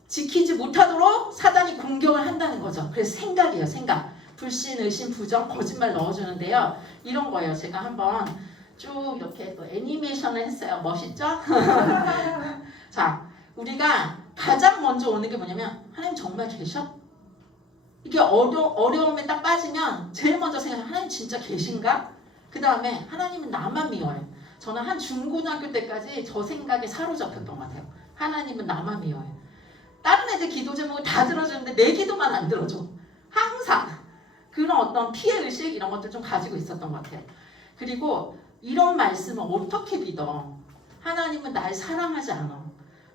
지키지 못하도록 사단이 공격을 한다는 거죠. 그래서 생각이에요. 생각. 불신, 의심, 부정, 거짓말 넣어주는데요. 이런 거예요. 제가 한번 쭉 이렇게 또 애니메이션을 했어요. 멋있죠? 자, 우리가 가장 먼저 오는 게 뭐냐면 하나님 정말 계셔? 이게 어려움에 딱 빠지면 제일 먼저 생각해요. 하나님 진짜 계신가? 그 다음에 하나님은 나만 미워요. 저는 한 중고등학교 때까지 저 생각에 사로잡혔던 것 같아요. 하나님은 나만 미워요. 다른 애들 기도 제목을 다 들어주는데 내 기도만 안 들어줘. 항상 그런 어떤 피해의식 이런 것들 좀 가지고 있었던 것 같아요. 그리고 이런 말씀을 어떻게 믿어? 하나님은 날 사랑하지 않아.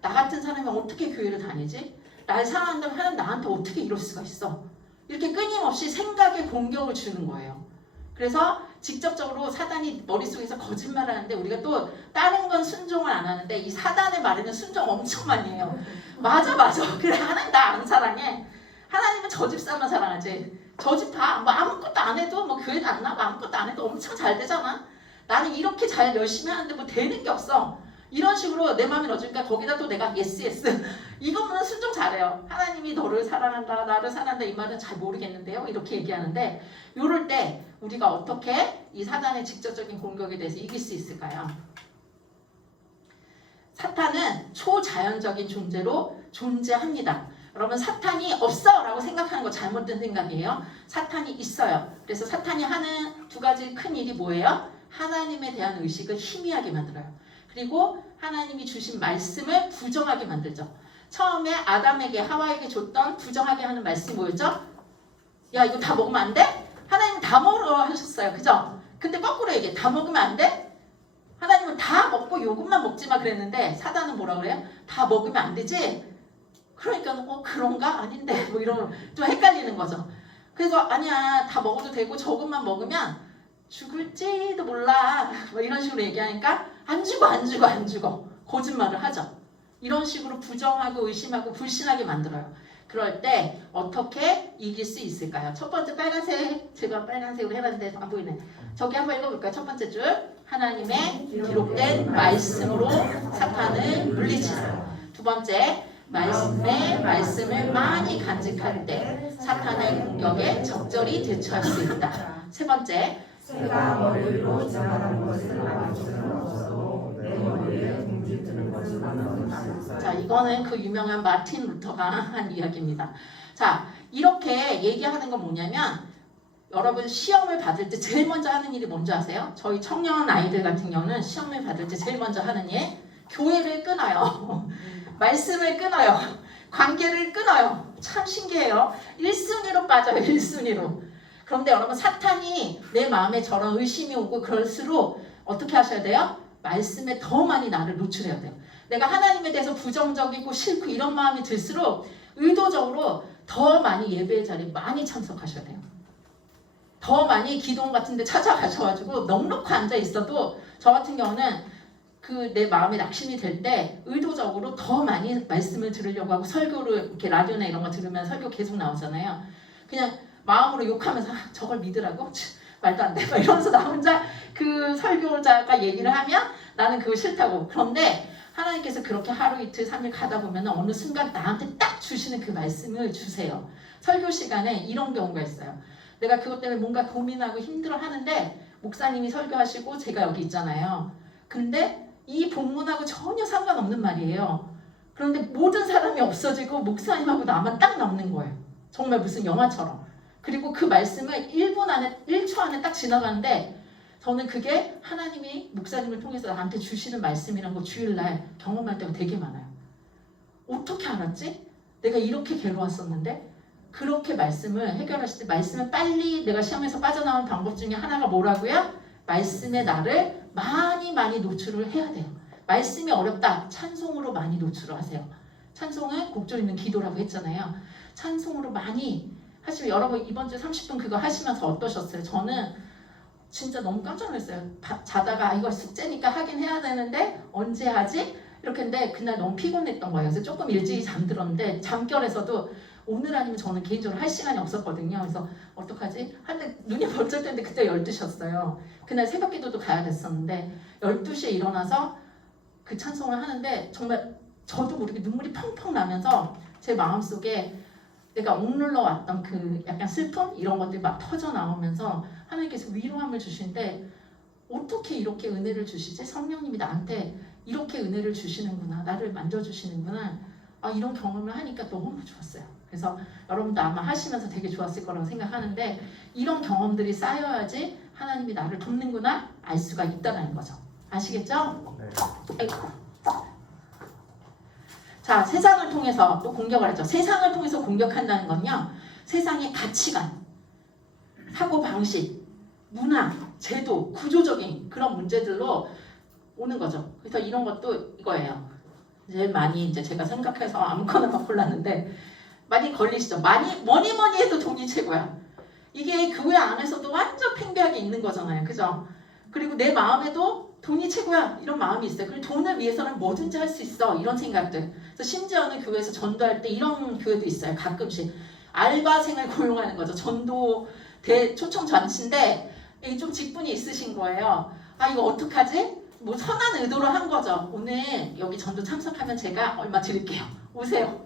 나 같은 사람이 어떻게 교회를 다니지? 날 사랑한다면 하나님 나한테 어떻게 이럴 수가 있어? 이렇게 끊임없이 생각에 공격을 주는 거예요. 그래서 직접적으로 사단이 머릿속에서 거짓말을 하는데 우리가 또 다른 건 순종을 안 하는데 이 사단의 말에는 순종 엄청 많이 해요. 맞아. 그래 하나님 나 안 사랑해. 하나님은 저 집사만 사랑하지. 저 집 다 뭐 아무것도 안 해도 뭐 교회도 안 나고 아무것도 안 해도 엄청 잘 되잖아. 나는 이렇게 잘 열심히 하는데 뭐 되는 게 없어. 이런 식으로 내 마음에 넣어주니까 거기다 또 내가 yes 이거는 순종 잘해요. 하나님이 너를 사랑한다 나를 사랑한다 이 말은 잘 모르겠는데요 이렇게 얘기하는데 요럴 때 우리가 어떻게 이 사단의 직접적인 공격에 대해서 이길 수 있을까요? 사탄은 초자연적인 존재로 존재합니다. 여러분 사탄이 없어 라고 생각하는 거 잘못된 생각이에요. 사탄이 있어요. 그래서 사탄이 하는 두 가지 큰 일이 뭐예요? 하나님에 대한 의식을 희미하게 만들어요. 그리고 하나님이 주신 말씀을 부정하게 만들죠. 처음에 아담에게 하와에게 줬던 부정하게 하는 말씀이 뭐였죠? 야 이거 다 먹으면 안 돼? 하나님은 다 먹으라고 하셨어요. 그죠? 근데 거꾸로 얘기해. 다 먹으면 안 돼? 하나님은 다 먹고 요것만 먹지 마 그랬는데 사단은 뭐라 그래요? 다 먹으면 안 되지? 그러니까 그런가? 아닌데 뭐 이러면 좀 헷갈리는 거죠. 그래서 아니야 다 먹어도 되고 조금만 먹으면 죽을지도 몰라 뭐 이런 식으로 얘기하니까 안 죽어 거짓말을 하죠. 이런 식으로 부정하고 의심하고 불신하게 만들어요. 그럴 때 어떻게 이길 수 있을까요? 첫 번째 빨간색, 제가 빨간색으로 해봤는데 안 보이네. 저기 한번 읽어볼까요? 첫 번째 줄 하나님의 기록된 말씀으로 사탄을 물리치세요. 두 번째 말씀을 많이 간직할 때 사탄의 공격에 적절히 대처할 수 있다. 세 번째 새가 머리로 지나가는 것을 막을 수는 없어도 내 머리에 둥지 뜨는 것을 막을 수 있다. 자, 이거는 그 유명한 마틴 루터가 한 이야기입니다. 자, 이렇게 얘기하는 건 뭐냐면 여러분 시험을 받을 때 제일 먼저 하는 일이 뭔지 아세요? 저희 청년 아이들 같은 경우는 시험을 받을 때 제일 먼저 하는 일 교회를 끊어요. 말씀을 끊어요. 관계를 끊어요. 참 신기해요. 1순위로 빠져요. 1순위로. 그런데 여러분 사탄이 내 마음에 저런 의심이 오고 그럴수록 어떻게 하셔야 돼요? 말씀에 더 많이 나를 노출해야 돼요. 내가 하나님에 대해서 부정적이고 싫고 이런 마음이 들수록 의도적으로 더 많이 예배의 자리에 많이 참석하셔야 돼요. 더 많이 기도원 같은 데 찾아가셔가지고 넉넉히 앉아 있어도 저 같은 경우는 그 내 마음에 낙심이 될 때 의도적으로 더 많이 말씀을 들으려고 하고 설교를 이렇게 라디오나 이런 거 들으면 설교 계속 나오잖아요. 그냥 마음으로 욕하면서 저걸 믿으라고? 말도 안 돼. 막 이러면서 나 혼자 그 설교자가 얘기를 하면 나는 그거 싫다고. 그런데 하나님께서 그렇게 하루 이틀 3일 가다 보면 어느 순간 나한테 딱 주시는 그 말씀을 주세요. 설교 시간에 이런 경우가 있어요. 내가 그것 때문에 뭔가 고민하고 힘들어 하는데 목사님이 설교하시고 제가 여기 있잖아요. 근데 이 본문하고 전혀 상관없는 말이에요. 그런데 모든 사람이 없어지고 목사님하고 나만 딱 남는 거예요. 정말 무슨 영화처럼. 그리고 그 말씀을 1분 안에 1초 안에 딱 지나가는데 저는 그게 하나님이 목사님을 통해서 나한테 주시는 말씀이란 거 주일날 경험할 때가 되게 많아요. 어떻게 알았지? 내가 이렇게 괴로웠었는데 그렇게 말씀을 해결하실 때 말씀을 빨리 내가 시험에서 빠져나오는 방법 중에 하나가 뭐라고요? 말씀에 나를 많이 노출을 해야 돼요. 말씀이 어렵다. 찬송으로 많이 노출을 하세요. 찬송은 곡조 있는 기도라고 했잖아요. 찬송으로 많이 하시면 여러분 이번 주 30분 그거 하시면서 어떠셨어요? 저는 진짜 너무 깜짝 놀랐어요. 자다가 이거 숙제니까 하긴 해야 되는데 언제 하지? 이렇게 했는데 그날 너무 피곤했던 거예요. 그래서 조금 일찍 잠들었는데 잠결에서도 오늘 아니면 저는 개인적으로 할 시간이 없었거든요. 그래서 어떡하지? 하는데 눈이 벌쩍 뜨는데 그때 12시였어요. 그날 새벽 기도도 가야 됐었는데 12시에 일어나서 그 찬송을 하는데 정말 저도 모르게 눈물이 펑펑 나면서 제 마음속에 내가 억눌러 왔던 그 약간 슬픔 이런 것들이 막 터져 나오면서 하나님께서 위로함을 주시는데 어떻게 이렇게 은혜를 주시지? 성령님이 나한테 이렇게 은혜를 주시는구나. 나를 만져주시는구나. 이런 경험을 하니까 너무 좋았어요. 그래서 여러분도 아마 하시면서 되게 좋았을 거라고 생각하는데 이런 경험들이 쌓여야지 하나님이 나를 돕는구나 알 수가 있다는 거죠. 아시겠죠? 네. 자, 세상을 통해서 또 공격을 하죠. 세상을 통해서 공격한다는 건요. 세상의 가치관, 사고방식, 문화, 제도, 구조적인 그런 문제들로 오는 거죠. 그래서 이런 것도 이거예요. 제일 많이 이제 제가 생각해서 아무거나 막 골랐는데 많이 걸리시죠. 뭐니 해도 돈이 최고야. 이게 교회 안에서도 완전 팽배하게 있는 거잖아요. 그죠? 그리고 내 마음에도 돈이 최고야 이런 마음이 있어요. 그리고 돈을 위해서는 뭐든지 할 수 있어 이런 생각들. 그래서 심지어는 교회에서 전도할 때 이런 교회도 있어요. 가끔씩 알바생을 고용하는 거죠. 전도 초청 잔치인데 이게 좀 직분이 있으신 거예요. 이거 어떡하지? 뭐 선한 의도로 한 거죠. 오늘 여기 전도 참석하면 제가 얼마 드릴게요. 오세요.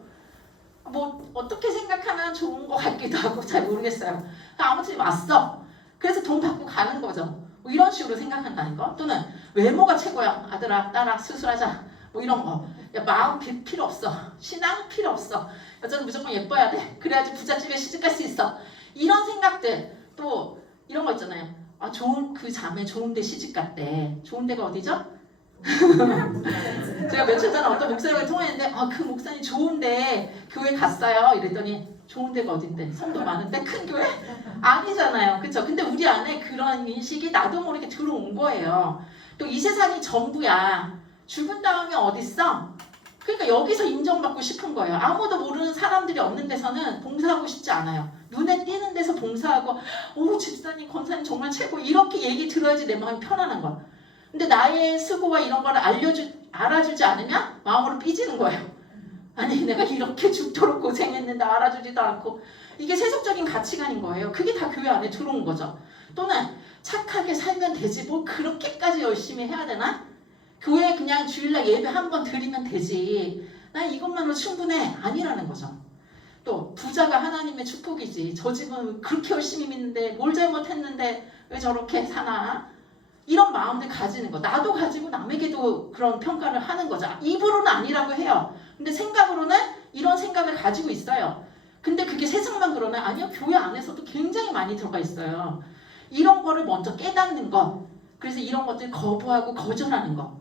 뭐 어떻게 생각하면 좋은 것 같기도 하고 잘 모르겠어요. 아무튼 왔어. 그래서 돈 받고 가는 거죠. 뭐 이런 식으로 생각한다는 거. 또는 외모가 최고야. 아들아, 딸아, 수술하자. 뭐 이런 거. 야, 마음 필요 없어. 신앙 필요 없어. 여자는 무조건 예뻐야 돼. 그래야지 부잣집에 시집갈 수 있어. 이런 생각들. 또 이런 거 있잖아요. 아, 그 자매 좋은데 시집 갔대. 좋은 데가 어디죠? 제가 며칠 전에 어떤 목사님을 통화했는데 그 목사님 좋은데 교회 갔어요. 이랬더니 좋은 데가 어딘데? 성도 많은데 큰 교회? 아니잖아요. 그쵸? 근데 우리 안에 그런 인식이 나도 모르게 들어온 거예요. 또 이 세상이 전부야. 죽은 다음에 어딨어? 그러니까 여기서 인정받고 싶은 거예요. 아무도 모르는 사람들이 없는 데서는 봉사하고 싶지 않아요. 눈에 띄는 데서 봉사하고 오 집사님 권사님 정말 최고 이렇게 얘기 들어야지 내 마음이 편안한 거야. 근데 나의 수고와 이런 거를 알아주지 않으면 마음으로 삐지는 거예요. 아니 내가 이렇게 죽도록 고생했는데 알아주지도 않고 이게 세속적인 가치관인 거예요. 그게 다 교회 안에 들어온 거죠. 또는 착하게 살면 되지 뭐 그렇게까지 열심히 해야 되나? 교회 그냥 주일날 예배 한 번 드리면 되지. 난 이것만으로 충분해. 아니라는 거죠. 또 부자가 하나님의 축복이지. 저 집은 그렇게 열심히 믿는데 뭘 잘못했는데 왜 저렇게 사나? 이런 마음들 가지는 거. 나도 가지고 남에게도 그런 평가를 하는 거죠. 입으로는 아니라고 해요. 근데 생각으로는 이런 생각을 가지고 있어요. 근데 그게 세상만 그러나? 아니요. 교회 안에서도 굉장히 많이 들어가 있어요. 이런 거를 먼저 깨닫는 것. 그래서 이런 것들 거부하고 거절하는 것.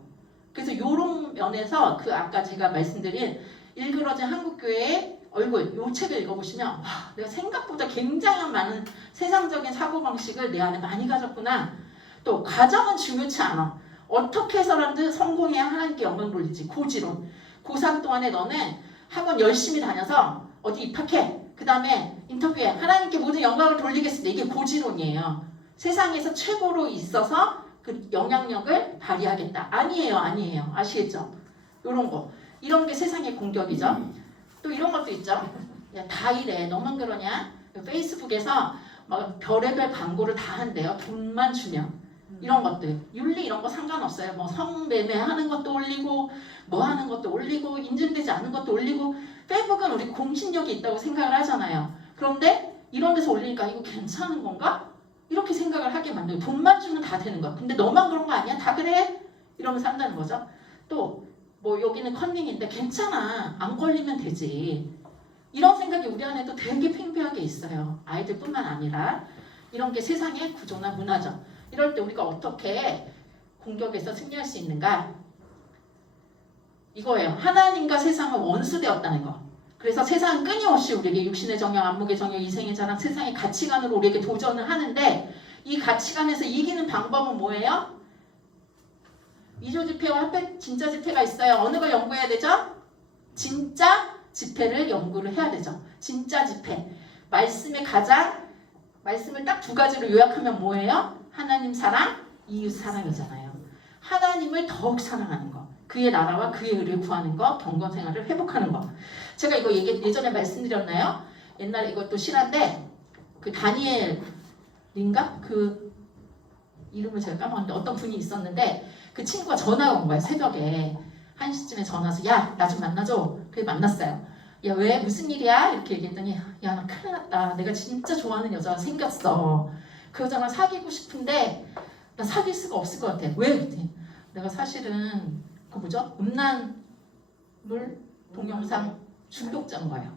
그래서 이런 면에서 그 아까 제가 말씀드린 일그러진 한국교회의 얼굴 이 책을 읽어보시면 와, 내가 생각보다 굉장히 많은 세상적인 사고방식을 내 안에 많이 가졌구나. 또 과정은 중요치 않아. 어떻게 해서라도 성공해야 하나님께 영광 돌리지. 고지론. 고3 동안에 너는 학원 열심히 다녀서 어디 입학해. 그 다음에 인터뷰해. 하나님께 모든 영광을 돌리겠습니다. 이게 고지론이에요. 세상에서 최고로 있어서 그 영향력을 발휘하겠다. 아니에요. 아시겠죠? 이런 거. 이런 게 세상의 공격이죠. 또 이런 것도 있죠. 야, 다 이래. 너만 그러냐? 페이스북에서 막 별의별 광고를 다 한대요. 돈만 주면. 이런 것들. 윤리 이런 거 상관없어요. 뭐 성매매하는 것도 올리고 뭐 하는 것도 올리고 인증되지 않은 것도 올리고 페이스북은 우리 공신력이 있다고 생각을 하잖아요. 그런데 이런 데서 올리니까 이거 괜찮은 건가? 이렇게 생각을 하게 만들고 돈만 주면 다 되는 거야. 근데 너만 그런 거 아니야? 다 그래? 이러면서 한다는 거죠. 또 뭐 여기는 컨닝인데 괜찮아. 안 걸리면 되지. 이런 생각이 우리 안에도 되게 팽배하게 있어요. 아이들뿐만 아니라 이런 게 세상의 구조나 문화죠. 이럴 때 우리가 어떻게 공격에서 승리할 수 있는가? 이거예요. 하나님과 세상은 원수되었다는 거. 그래서 세상은 끊임없이 우리에게 육신의 정욕, 안목의 정욕, 이생의 자랑, 세상의 가치관으로 우리에게 도전을 하는데 이 가치관에서 이기는 방법은 뭐예요? 이조 지폐와 화폐 진짜 지폐가 있어요. 어느 걸 연구해야 되죠? 진짜 지폐를 연구를 해야 되죠. 진짜 지폐. 말씀을 딱 두 가지로 요약하면 뭐예요? 하나님 사랑, 이웃 사랑이잖아요. 하나님을 더욱 사랑하는 거. 그의 나라와 그의 의를 구하는 거, 경건 생활을 회복하는 거. 제가 이거 예전에 말씀드렸나요? 옛날에 이것도 실화인데 그 다니엘인가? 그 이름을 제가 까먹었는데 어떤 분이 있었는데 그 친구가 전화가 온 거야. 새벽에 1시쯤에 전화 와서 야, 나 좀 만나줘. 그래 만났어요. 야, 왜? 무슨 일이야? 이렇게 얘기했더니 야, 나 큰일 났다. 내가 진짜 좋아하는 여자가 생겼어. 그 여자랑 사귀고 싶은데 나 사귈 수가 없을 것 같아. 왜? 그랬더니 내가 사실은 그 뭐죠? 음란물 동영상 중독자인 거예요.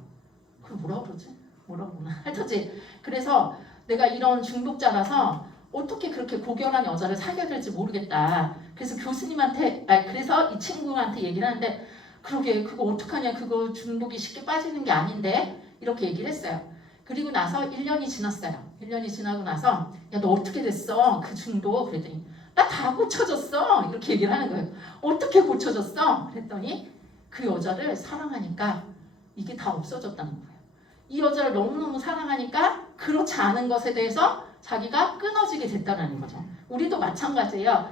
그걸 뭐라고 그러지? 뭐라고 그러나? 하여튼지 그래서 내가 이런 중독자라서 어떻게 그렇게 고결한 여자를 사귀어야 될지 모르겠다. 그래서 교수님한테, 그래서 이 친구한테 얘기를 하는데 그러게 그거 어떡하냐. 그거 중독이 쉽게 빠지는 게 아닌데 이렇게 얘기를 했어요. 그리고 나서 1년이 지났어요. 1년이 지나고 나서 야, 너 어떻게 됐어? 그 중독. 그랬더니 나 다 고쳐졌어. 이렇게 얘기를 하는 거예요. 어떻게 고쳐졌어? 그랬더니 그 여자를 사랑하니까 이게 다 없어졌다는 거예요. 이 여자를 너무너무 사랑하니까 그렇지 않은 것에 대해서 자기가 끊어지게 됐다는 거죠. 우리도 마찬가지예요.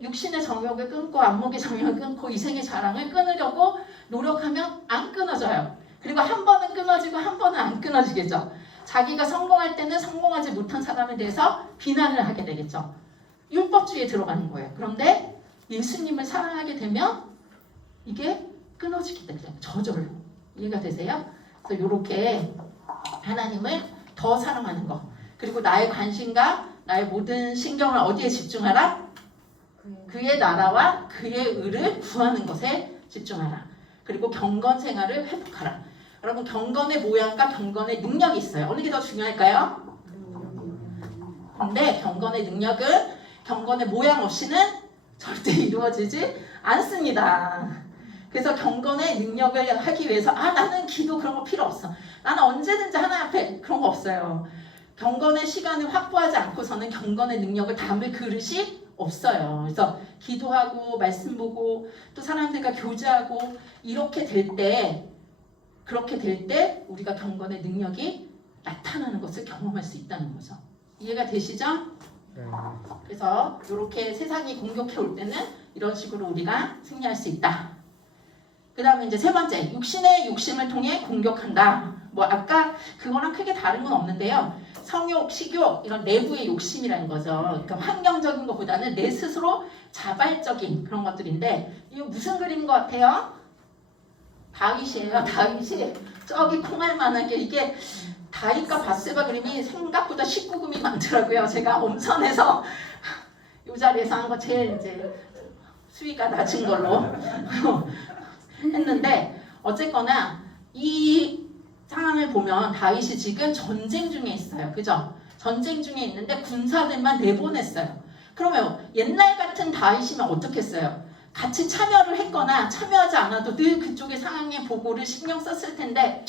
육신의 정욕을 끊고 안목의 정욕을 끊고 이생의 자랑을 끊으려고 노력하면 안 끊어져요. 그리고 한 번은 끊어지고 한 번은 안 끊어지겠죠. 자기가 성공할 때는 성공하지 못한 사람에 대해서 비난을 하게 되겠죠. 율법주의에 들어가는 거예요. 그런데 예수님을 사랑하게 되면 이게 끊어지게 되죠. 저절로. 이해가 되세요? 그래서 이렇게 하나님을 더 사랑하는 거. 그리고 나의 관심과 나의 모든 신경을 어디에 집중하라? 그의 나라와 그의 의를 구하는 것에 집중하라. 그리고 경건 생활을 회복하라. 여러분 경건의 모양과 경건의 능력이 있어요. 어느 게 더 중요할까요? 근데 경건의 능력은 경건의 모양 없이는 절대 이루어지지 않습니다. 그래서 경건의 능력을 하기 위해서 나는 기도 그런 거 필요 없어. 나는 언제든지 하나님 앞에 그런 거 없어요. 경건의 시간을 확보하지 않고서는 경건의 능력을 담을 그릇이 없어요. 그래서 기도하고 말씀 보고 또 사람들과 교제하고 이렇게 될 때 그렇게 될 때 우리가 경건의 능력이 나타나는 것을 경험할 수 있다는 거죠. 이해가 되시죠? 그래서 이렇게 세상이 공격해 올 때는 이런 식으로 우리가 승리할 수 있다. 그 다음에 이제 세 번째, 육신의 욕심을 통해 공격한다. 뭐 아까 그거랑 크게 다른 건 없는데요. 성욕, 식욕 이런 내부의 욕심이라는 거죠. 그러니까 환경적인 것보다는 내 스스로 자발적인 그런 것들인데 이거 무슨 그림인 것 같아요? 다윗이에요. 다윗이 저기 콩알 만하게 이게 다윗과 바세바 그림이 생각보다 19금이 많더라고요. 제가 엄선해서 이 자리에서 한 거 제일 이제 수위가 낮은 걸로 했는데 어쨌거나 이 상황을 보면 다윗이 지금 전쟁 중에 있어요. 그죠? 전쟁 중에 있는데 군사들만 내보냈어요. 그러면 옛날 같은 다윗이면 어떻겠어요? 같이 참여를 했거나 참여하지 않아도 늘 그쪽의 상황의 보고를 신경 썼을 텐데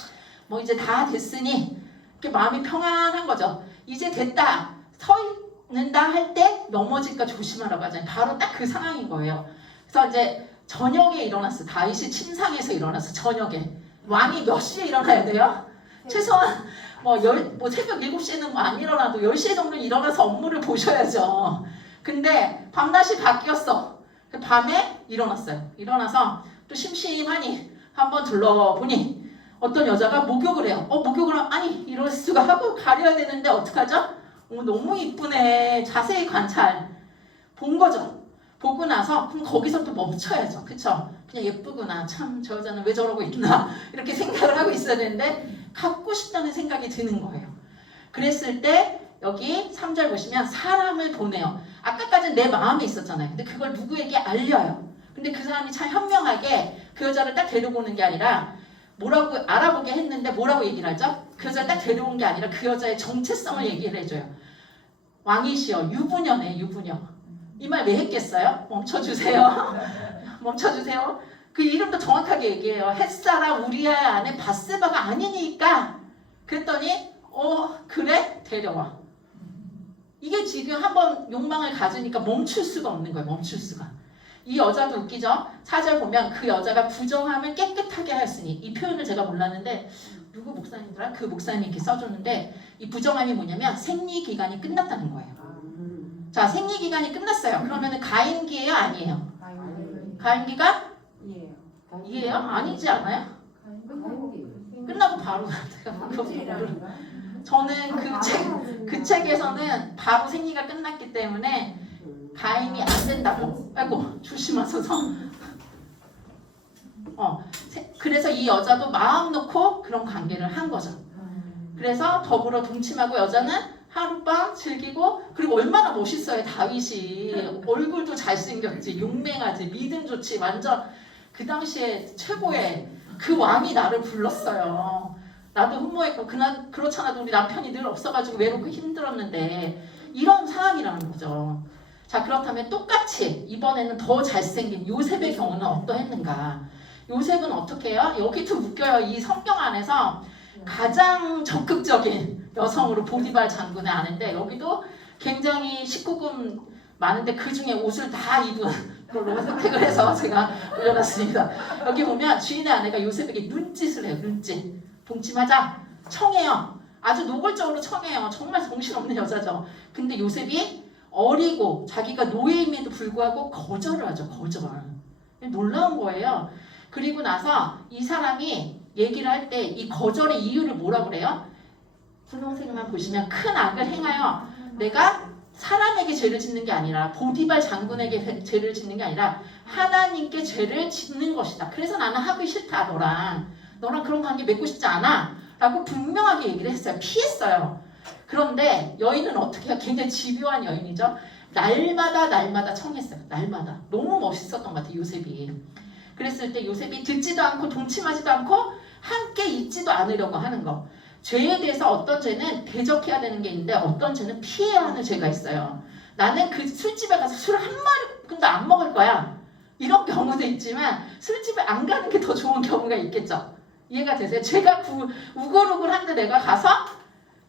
뭐 이제 다 됐으니 이렇게 마음이 평안한 거죠. 이제 됐다. 서 있는다 할 때 넘어질까 조심하라고 하잖아요. 바로 딱 그 상황인 거예요. 그래서 이제 저녁에 일어났어. 다윗이 침상에서 일어났어. 저녁에. 왕이 몇 시에 일어나야 돼요? 최소한 뭐 새벽 7시에는 뭐 안 일어나도 10시에 정도 일어나서 업무를 보셔야죠. 근데 밤낮이 바뀌었어. 밤에 일어났어요. 일어나서 또 심심하니 한번 둘러보니 어떤 여자가 목욕을 해요. 목욕을 아니 이럴 수가 하고 가려야 되는데 어떡하죠? 너무 이쁘네. 자세히 관찰 본 거죠. 보고 나서 그럼 거기서 또 멈춰야죠. 그쵸? 그냥 예쁘구나. 참 저 여자는 왜 저러고 있나 이렇게 생각을 하고 있어야 되는데 갖고 싶다는 생각이 드는 거예요. 그랬을 때 여기 3절 보시면 사람을 보내요. 아까까지는 내 마음에 있었잖아요. 근데 그걸 누구에게 알려요. 근데 그 사람이 참 현명하게 그 여자를 딱 데리고 오는 게 아니라 뭐라고 알아보게 했는데 뭐라고 얘기를 하죠? 그 여자를 딱 데려온 게 아니라 그 여자의 정체성을 얘기를 해줘요. 왕이시여 유부녀네 유부녀. 이 말 왜 했겠어요? 멈춰주세요. 멈춰주세요. 그 이름도 정확하게 얘기해요. 햇사라 우리아의 아내 바세바가 아니니까. 그랬더니 그래? 데려와. 이게 지금 한번 욕망을 가지니까 멈출 수가 없는 거예요. 멈출 수가. 이 여자도 웃기죠? 4절 보면 그 여자가 부정함을 깨끗하게 하였으니 이 표현을 제가 몰랐는데 누구 목사님들아? 그 목사님이 이렇게 써줬는데 이 부정함이 뭐냐면 생리기간이 끝났다는 거예요. 자, 생리기간이 끝났어요. 그러면 가임기예요? 아니에요? 가임기가? 이해요? 아니지 않아요? 끝나고 바로 저는 그 책에서는 바로 생리가 끝났기 때문에 가임이 안 된다고. 아이고 조심하소서. 그래서 이 여자도 마음 놓고 그런 관계를 한 거죠. 그래서 더불어 동침하고 여자는 하룻밤 즐기고 그리고 얼마나 멋있어요 다윗이. 얼굴도 잘생겼지 용맹하지 믿음 좋지 완전 그 당시에 최고의 그 왕이 나를 불렀어요. 나도 흠모했고 그렇잖아도 우리 남편이 늘 없어가지고 외롭고 힘들었는데 이런 상황이라는 거죠. 자 그렇다면 똑같이 이번에는 더 잘생긴 요셉의 경우는 어떠했는가. 요셉은 어떻게 해요? 여기도 웃겨요. 이 성경 안에서 가장 적극적인 여성으로 보디발 장군의 아내인데 여기도 굉장히 19금 많은데 그 중에 옷을 다 입은 걸로 선택을 해서 제가 올려놨습니다. 여기 보면 주인의 아내가 요셉에게 눈짓을 해요. 눈짓. 동침하자. 청해요. 아주 노골적으로 청해요. 정말 정신없는 여자죠. 근데 요셉이 어리고 자기가 노예임에도 불구하고 거절을 하죠. 거절. 놀라운 거예요. 그리고 나서 이 사람이 얘기를 할 때 이 거절의 이유를 뭐라고 그래요? 분홍색만 보시면 큰 악을 행하여 내가 사람에게 죄를 짓는 게 아니라 보디발 장군에게 죄를 짓는 게 아니라 하나님께 죄를 짓는 것이다. 그래서 나는 하기 싫다. 너랑 그런 관계 맺고 싶지 않아 라고 분명하게 얘기를 했어요. 피했어요. 그런데 여인은 어떻게 해요? 굉장히 집요한 여인이죠. 날마다 청했어요. 날마다. 너무 멋있었던 것 같아요. 요셉이. 그랬을 때 요셉이 듣지도 않고 동침하지도 않고 함께 있지도 않으려고 하는 거. 죄에 대해서 어떤 죄는 대적해야 되는 게 있는데 어떤 죄는 피해야 하는 죄가 있어요. 나는 그 술집에 가서 술 한 마리도 안 먹을 거야. 이런 경우도 있지만 술집에 안 가는 게 더 좋은 경우가 있겠죠. 이해가 되세요? 죄가 우글우글한데 내가 가서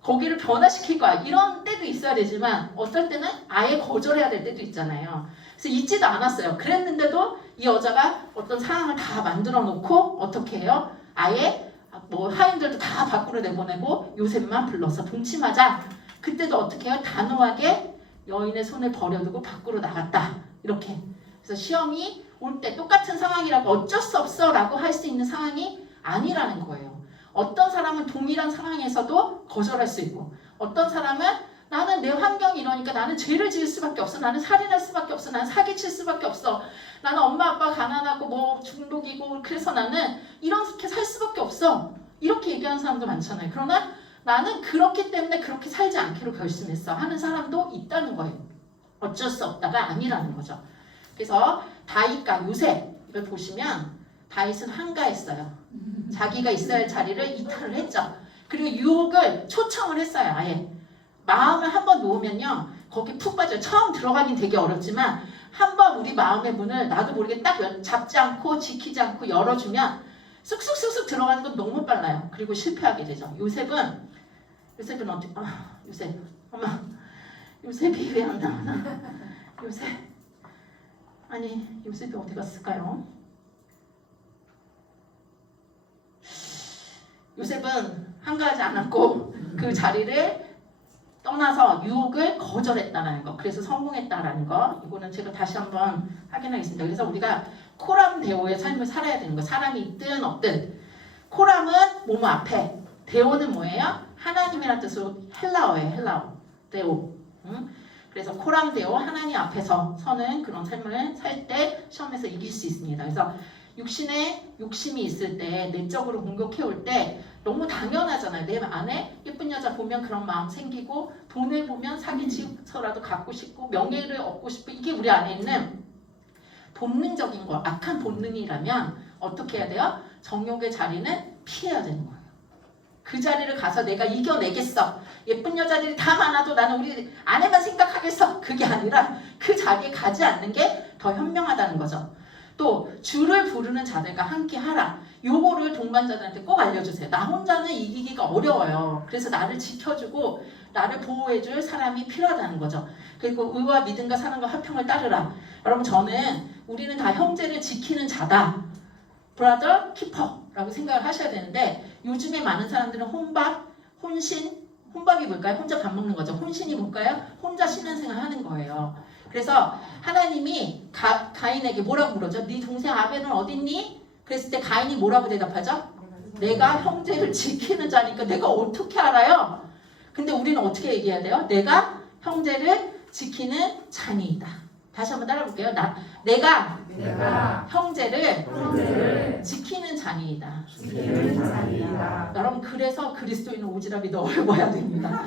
거기를 변화시킬 거야. 이런 때도 있어야 되지만 어떨 때는 아예 거절해야 될 때도 있잖아요. 그래서 잊지도 않았어요. 그랬는데도 이 여자가 어떤 상황을 다 만들어 놓고 어떻게 해요? 아예 뭐 하인들도 다 밖으로 내보내고 요셉만 불러서 동침하자. 그때도 어떻게 해요? 단호하게 여인의 손을 버려두고 밖으로 나갔다. 이렇게. 그래서 시험이 올 때 똑같은 상황이라고 어쩔 수 없어 라고 할 수 있는 상황이 아니라는 거예요. 어떤 사람은 동일한 상황에서도 거절할 수 있고 어떤 사람은 나는 내 환경이 이러니까 나는 죄를 지을 수밖에 없어. 나는 살인할 수밖에 없어. 나는 사기칠 수밖에 없어. 나는 엄마 아빠 가난하고 뭐 중독이고 그래서 나는 이렇게 살 수밖에 없어. 이렇게 얘기하는 사람도 많잖아요. 그러나 나는 그렇기 때문에 그렇게 살지 않기로 결심했어 하는 사람도 있다는 거예요. 어쩔 수 없다가 아니라는 거죠. 그래서 다윗과 요셉을 보시면 다윗은 한가했어요. 자기가 있어야 할 자리를 이탈을 했죠. 그리고 유혹을 초청을 했어요. 아예 마음을 한번 놓으면요 거기 푹 빠져요. 처음 들어가긴 되게 어렵지만 한번 우리 마음의 문을 나도 모르게 딱 잡지 않고 지키지 않고 열어주면 쑥쑥쑥쑥 들어가는 건 너무 빨라요. 그리고 실패하게 되죠. 요셉은 어떻게 요셉 엄마 요셉이 왜 안 나오나? 요셉이 어디 갔을까요? 요셉은 한가하지 않았고 그 자리를 떠나서 유혹을 거절했다는 거. 그래서 성공했다라는 거. 이거는 제가 다시 한번 확인하겠습니다. 그래서 우리가 코람 데오의 삶을 살아야 되는 거. 사람이 있든 없든. 코람은 뭐뭐 앞에. 데오는 뭐예요? 하나님이라는 뜻으로 헬라어예요. 헬라어. 데오. 그래서 코람 데오 하나님 앞에서 서는 그런 삶을 살 때 시험에서 이길 수 있습니다. 그래서 육신에 욕심이 있을 때 내적으로 공격해올 때 너무 당연하잖아요. 내 안에 예쁜 여자 보면 그런 마음 생기고 돈을 보면 사기치서라도 갖고 싶고 명예를 얻고 싶고 이게 우리 안에 있는 본능적인 거 악한 본능이라면 어떻게 해야 돼요? 정욕의 자리는 피해야 되는 거예요. 그 자리를 가서 내가 이겨내겠어. 예쁜 여자들이 다 많아도 나는 우리 아내만 생각하겠어. 그게 아니라 그 자리에 가지 않는 게 더 현명하다는 거죠. 또 주를 부르는 자들과 함께 하라. 요거를 동반자들한테 꼭 알려주세요. 나 혼자는 이기기가 어려워요. 그래서 나를 지켜주고 나를 보호해줄 사람이 필요하다는 거죠. 그리고 의와 믿음과 사랑과 화평을 따르라. 여러분 우리는 다 형제를 지키는 자다. 브라더 키퍼라고 생각을 하셔야 되는데 요즘에 많은 사람들은 혼밥이 뭘까요? 혼자 밥 먹는 거죠. 혼신이 뭘까요? 혼자 신앙생활 하는 거예요. 그래서 하나님이 가인에게 뭐라고 물었죠? 네 동생 아벨은 어딨니? 그랬을 때 가인이 뭐라고 대답하죠? 내가 형제를 지키는 자니까 내가 어떻게 알아요? 근데 우리는 어떻게 얘기해야 돼요? 내가 형제를 지키는 자니이다. 다시 한번 따라볼게요. 내가 형제를 지키는 자니이다. 여러분 그래서 그리스도인은 오지랖이 넓어야 됩니다.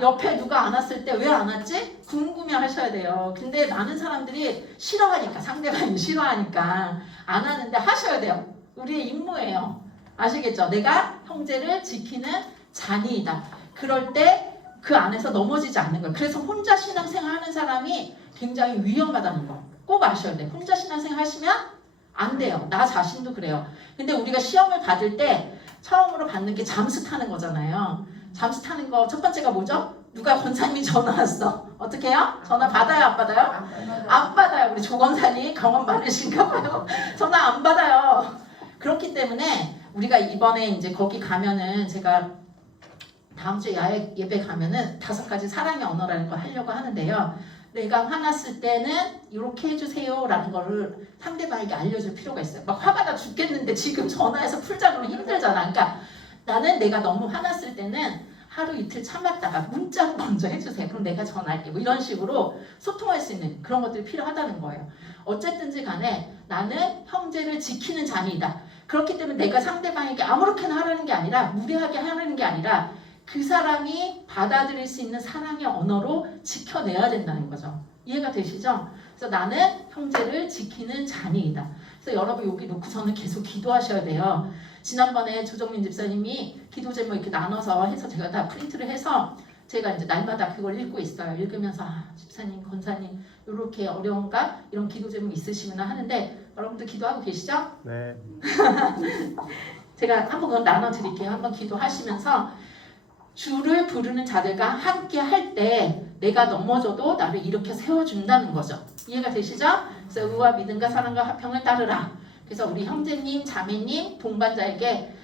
옆에 누가 안 왔을 때 왜 안 왔지? 궁금해 하셔야 돼요. 근데 많은 사람들이 싫어하니까 상대방이 싫어하니까 안 하는데 하셔야 돼요. 우리의 임무예요. 아시겠죠? 내가 형제를 지키는 자니이다. 그럴 때 그 안에서 넘어지지 않는 거예요. 그래서 혼자 신앙생활 하는 사람이 굉장히 위험하다는 거 꼭 아셔야 돼요. 혼자 신앙생활 하시면 안 돼요. 나 자신도 그래요. 근데 우리가 시험을 받을 때 처음으로 받는 게 잠수 타는 거잖아요. 잠수 타는 거 첫 번째가 뭐죠? 누가 권사님이 전화 왔어. 어떻게 해요? 전화 받아요? 안 받아요? 안 받아요. 우리 조건사님 경험 많으신가 봐요. 전화 안 받아요. 그렇기 때문에 우리가 이번에 이제 거기 가면은 제가 다음 주에 야외 예배 가면은 5가지 사랑의 언어라는 걸 하려고 하는데요. 내가 화났을 때는 이렇게 해주세요 라는 거를 상대방에게 알려줄 필요가 있어요. 막 화가 나 죽겠는데 지금 전화해서 풀자 그러면 힘들잖아. 그러니까 나는 내가 너무 화났을 때는 하루 이틀 참았다가 문자로 먼저 해주세요. 그럼 내가 전화할게. 뭐 이런 식으로 소통할 수 있는 그런 것들이 필요하다는 거예요. 어쨌든지 간에 나는 형제를 지키는 자니이다. 그렇기 때문에 내가 상대방에게 아무렇게나 하라는 게 아니라 무례하게 하라는 게 아니라 그 사람이 받아들일 수 있는 사랑의 언어로 지켜내야 된다는 거죠. 이해가 되시죠? 그래서 나는 형제를 지키는 자녀이다. 그래서 여러분 여기 놓고서는 계속 기도하셔야 돼요. 지난번에 조정민 집사님이 기도 제목 이렇게 나눠서 해서 제가 다 프린트를 해서 제가 이제 날마다 그걸 읽고 있어요. 읽으면서 집사님, 권사님 이렇게 어려운가? 이런 기도 제목 있으시구나 하는데 여러분들 기도하고 계시죠? 네. 제가 한번 그건 나눠드릴게요. 한번 기도하시면서 주를 부르는 자들과 함께 할 때 내가 넘어져도 나를 일으켜 세워준다는 거죠. 이해가 되시죠? 그래서 의와 믿음과 사랑과 화평을 따르라. 그래서 우리 형제님, 자매님, 동반자에게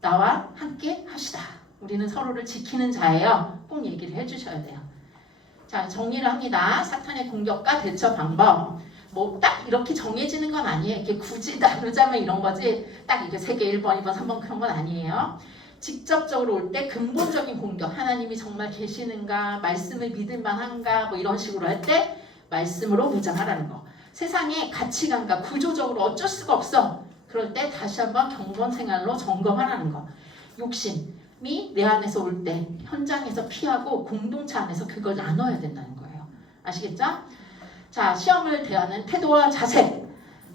나와 함께 하시다. 우리는 서로를 지키는 자예요. 꼭 얘기를 해주셔야 돼요. 자, 정리를 합니다. 사탄의 공격과 대처 방법. 뭐 딱 이렇게 정해지는 건 아니에요. 이렇게 굳이 나누자면 이런 거지. 딱 이게 3개 1번, 2번, 3번 그런 건 아니에요. 직접적으로 올 때 근본적인 공격. 하나님이 정말 계시는가? 말씀을 믿을 만한가? 뭐 이런 식으로 할 때 말씀으로 무장하라는 거. 세상의 가치관과 구조적으로 어쩔 수가 없어. 그럴 때 다시 한번 경건 생활로 점검하라는 거. 욕심이 내 안에서 올 때 현장에서 피하고 공동체 안에서 그걸 나눠야 된다는 거예요. 아시겠죠? 자, 시험을 대하는 태도와 자세.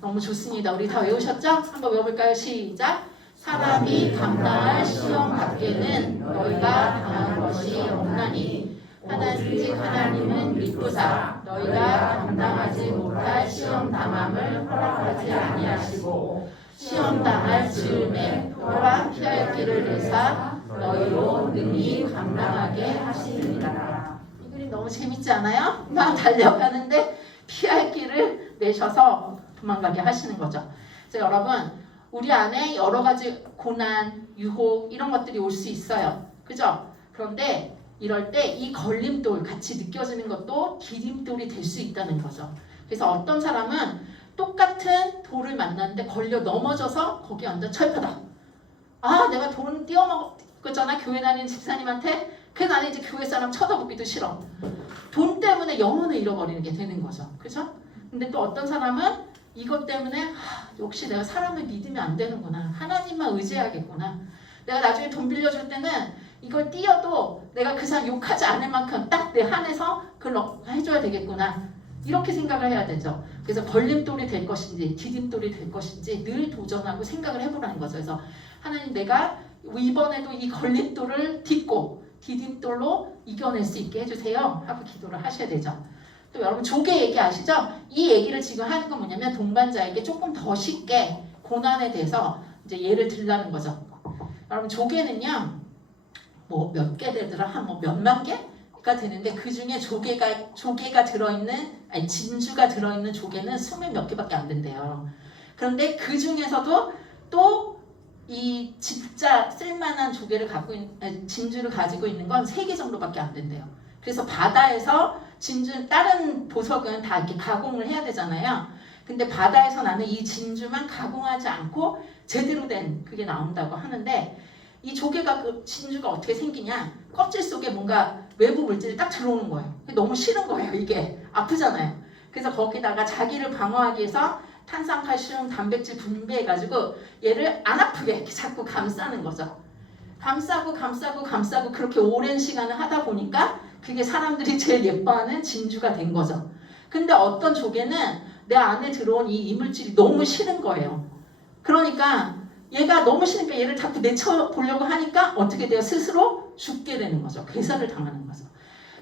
너무 좋습니다. 우리 다 외우셨죠? 한번 외워볼까요? 시작. 사람이 감당할 시험 밖에는 너희가 당한 것이 없나니 하나님 하나님은 믿고자 너희가 감당하지 못할 시험 당함을 허락하지 아니하시고 시험 당할 즈음에 또한 피할 길을 내사 너희로 능히 감당하게 하시느니라. 이 그림 너무 재밌지 않아요? 막 달려가는데 피할 길을 내셔서 도망가게 하시는 거죠. 그래서 여러분 우리 안에 여러 가지 고난, 유혹 이런 것들이 올 수 있어요. 그죠? 그런데 이럴 때 이 걸림돌 같이 느껴지는 것도 디딤돌이 될 수 있다는 거죠. 그래서 어떤 사람은 똑같은 돌을 만났는데 걸려 넘어져서 거기 완전 철폐다. 아, 내가 돈 띄어먹었잖아. 교회 다니는 집사님한테. 그래서 나는 이제 교회 사람 쳐다보기도 싫어. 돈 때문에 영혼을 잃어버리는 게 되는 거죠. 그죠? 근데 또 어떤 사람은 이것 때문에 역시 내가 사람을 믿으면 안 되는구나. 하나님만 의지해야겠구나. 내가 나중에 돈 빌려줄 때는 이걸 띄어도 내가 그 사람 욕하지 않을 만큼 딱 내 한에서 그걸 해줘야 되겠구나. 이렇게 생각을 해야 되죠. 그래서 걸림돌이 될 것인지 디딤돌이 될 것인지 늘 도전하고 생각을 해보라는 거죠. 그래서 하나님 내가 이번에도 이 걸림돌을 딛고 디딤돌로 이겨낼 수 있게 해주세요. 하고 기도를 하셔야 되죠. 또 여러분 조개 얘기 아시죠? 이 얘기를 지금 하는 건 뭐냐면 동반자에게 조금 더 쉽게 고난에 대해서 이제 예를 들라는 거죠. 여러분 조개는요 뭐 몇 개 되더라 한 뭐 몇만 개가 되는데 그 중에 조개가 들어있는 아니 진주가 들어있는 조개는 20몇 개밖에 안 된대요. 그런데 그 중에서도 또 이 진짜 쓸만한 조개를 갖고 있는 진주를 가지고 있는 건 3개 정도밖에 안 된대요. 그래서 바다에서 진주 다른 보석은 다 이렇게 가공을 해야 되잖아요. 근데 바다에서 나는 이 진주만 가공하지 않고 제대로 된 그게 나온다고 하는데 이 조개가 그 진주가 어떻게 생기냐? 껍질 속에 뭔가 외부 물질이 딱 들어오는 거예요. 너무 싫은 거예요. 이게 아프잖아요. 그래서 거기다가 자기를 방어하기 위해서 탄산칼슘, 단백질 분비해가지고 얘를 안 아프게 이렇게 자꾸 감싸는 거죠. 감싸고 그렇게 오랜 시간을 하다 보니까 그게 사람들이 제일 예뻐하는 진주가 된 거죠. 근데 어떤 조개는 내 안에 들어온 이 이물질이 너무 싫은 거예요. 그러니까 얘가 너무 싫으니까 얘를 자꾸 내쳐보려고 하니까 어떻게 돼요? 스스로 죽게 되는 거죠. 괴사를 당하는 거죠.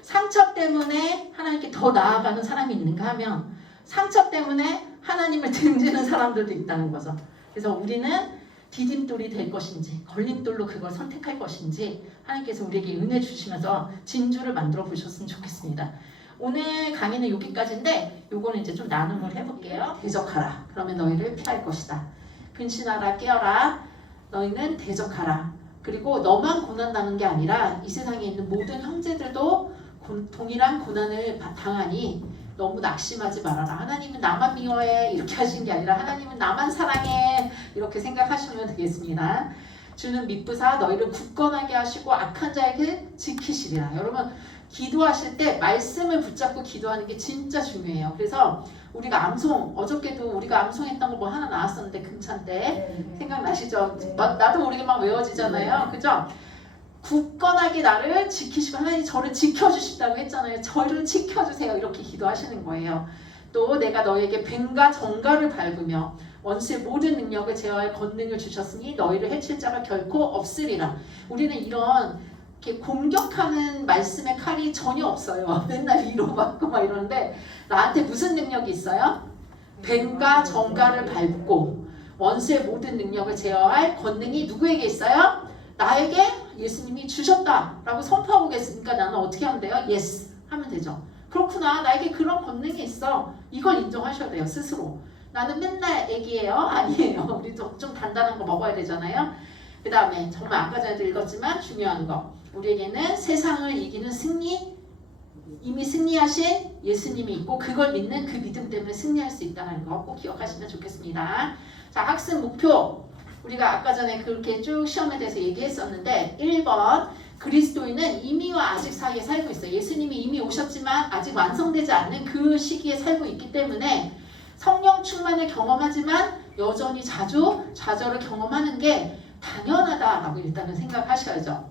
상처 때문에 하나님께 더 나아가는 사람이 있는가 하면 상처 때문에 하나님을 등지는 사람들도 있다는 거죠. 그래서 우리는 디딤돌이 될 것인지 걸림돌로 그걸 선택할 것인지 하나님께서 우리에게 은혜 주시면서 진주를 만들어 보셨으면 좋겠습니다. 오늘 강의는 여기까지인데 요거는 이제 좀 나눔을 해볼게요. 대적하라. 그러면 너희를 피할 것이다. 근신하라 깨어라. 너희는 대적하라. 그리고 너만 고난당하는 게 아니라 이 세상에 있는 모든 형제들도 동일한 고난을 당하니 너무 낙심하지 말아라. 하나님은 나만 미워해 이렇게 하신 게 아니라 하나님은 나만 사랑해 이렇게 생각하시면 되겠습니다. 주는 미쁘사 너희를 굳건하게 하시고 악한 자에게 지키시리라. 여러분 기도하실 때 말씀을 붙잡고 기도하는 게 진짜 중요해요. 그래서 우리가 암송 어저께도 우리가 암송했던 거 뭐 하나 나왔었는데 금찬 때 생각나시죠? 나도 모르게 막 외워지잖아요. 그죠? 굳건하게 나를 지키시고 하나님 저를 지켜주신다고 했잖아요. 저를 지켜주세요. 이렇게 기도하시는 거예요. 또 내가 너에게 뱀과 정갈을 밟으며 원수의 모든 능력을 제어할 권능을 주셨으니 너희를 해칠 자가 결코 없으리라. 우리는 이런 이렇게 공격하는 말씀의 칼이 전혀 없어요. 맨날 위로받고 막 이러는데 나한테 무슨 능력이 있어요? 뱀과 정갈을 밟고 원수의 모든 능력을 제어할 권능이 누구에게 있어요? 나에게 예수님이 주셨다라고 선포하고 계시니까 나는 어떻게 하면 돼요? 예스 하면 되죠. 그렇구나. 나에게 그런 권능이 있어. 이걸 인정하셔야 돼요. 스스로. 나는 맨날 애기예요? 아니에요. 우리도 좀 단단한 거 먹어야 되잖아요. 그 다음에 정말 아까 전에도 읽었지만 중요한 거. 우리에게는 세상을 이기는 승리, 이미 승리하신 예수님이 있고 그걸 믿는 그 믿음 때문에 승리할 수 있다는 거 꼭 기억하시면 좋겠습니다. 자, 학습 목표. 우리가 아까 전에 그렇게 쭉 시험에 대해서 얘기했었는데 1번 그리스도인은 이미와 아직 사이에 살고 있어요. 예수님이 이미 오셨지만 아직 완성되지 않는 그 시기에 살고 있기 때문에 성령 충만을 경험하지만 여전히 좌절을 경험하는 게 당연하다라고 일단은 생각하셔야죠.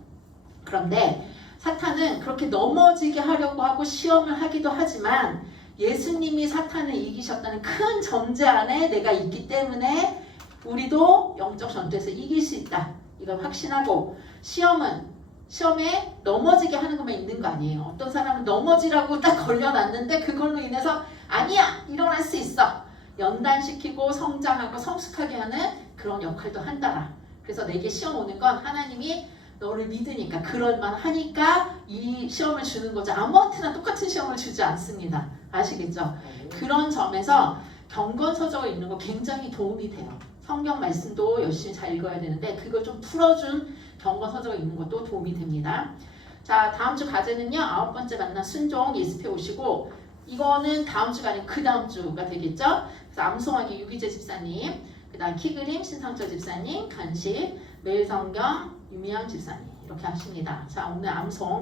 그런데 사탄은 그렇게 넘어지게 하려고 하고 시험을 하기도 하지만 예수님이 사탄을 이기셨다는 큰 전제 안에 내가 있기 때문에 우리도 영적 전투에서 이길 수 있다. 이걸 확신하고 시험에 넘어지게 하는 것만 있는 거 아니에요. 어떤 사람은 넘어지라고 딱 걸려놨는데 그걸로 인해서 아니야! 일어날 수 있어! 연단시키고 성장하고 성숙하게 하는 그런 역할도 한다라. 그래서 내게 시험 오는 건 하나님이 너를 믿으니까 그럴만 하니까 이 시험을 주는 거죠. 아무한테나 똑같은 시험을 주지 않습니다. 아시겠죠? 그런 점에서 경건서적을 읽는 거 굉장히 도움이 돼요. 성경 말씀도 열심히 잘 읽어야 되는데 그걸 좀 풀어준 경건서적을 읽는 것도 도움이 됩니다. 자, 다음 주 과제는요. 9번째 만난 순종 예습해 오시고 이거는 다음 주가 아니고 그 다음 주가 되겠죠. 그래서 암송하기 유기재 집사님, 그 다음 키그림 신상철 집사님, 간식 매일성경 유미양 집사님 이렇게 하십니다. 자, 오늘 암송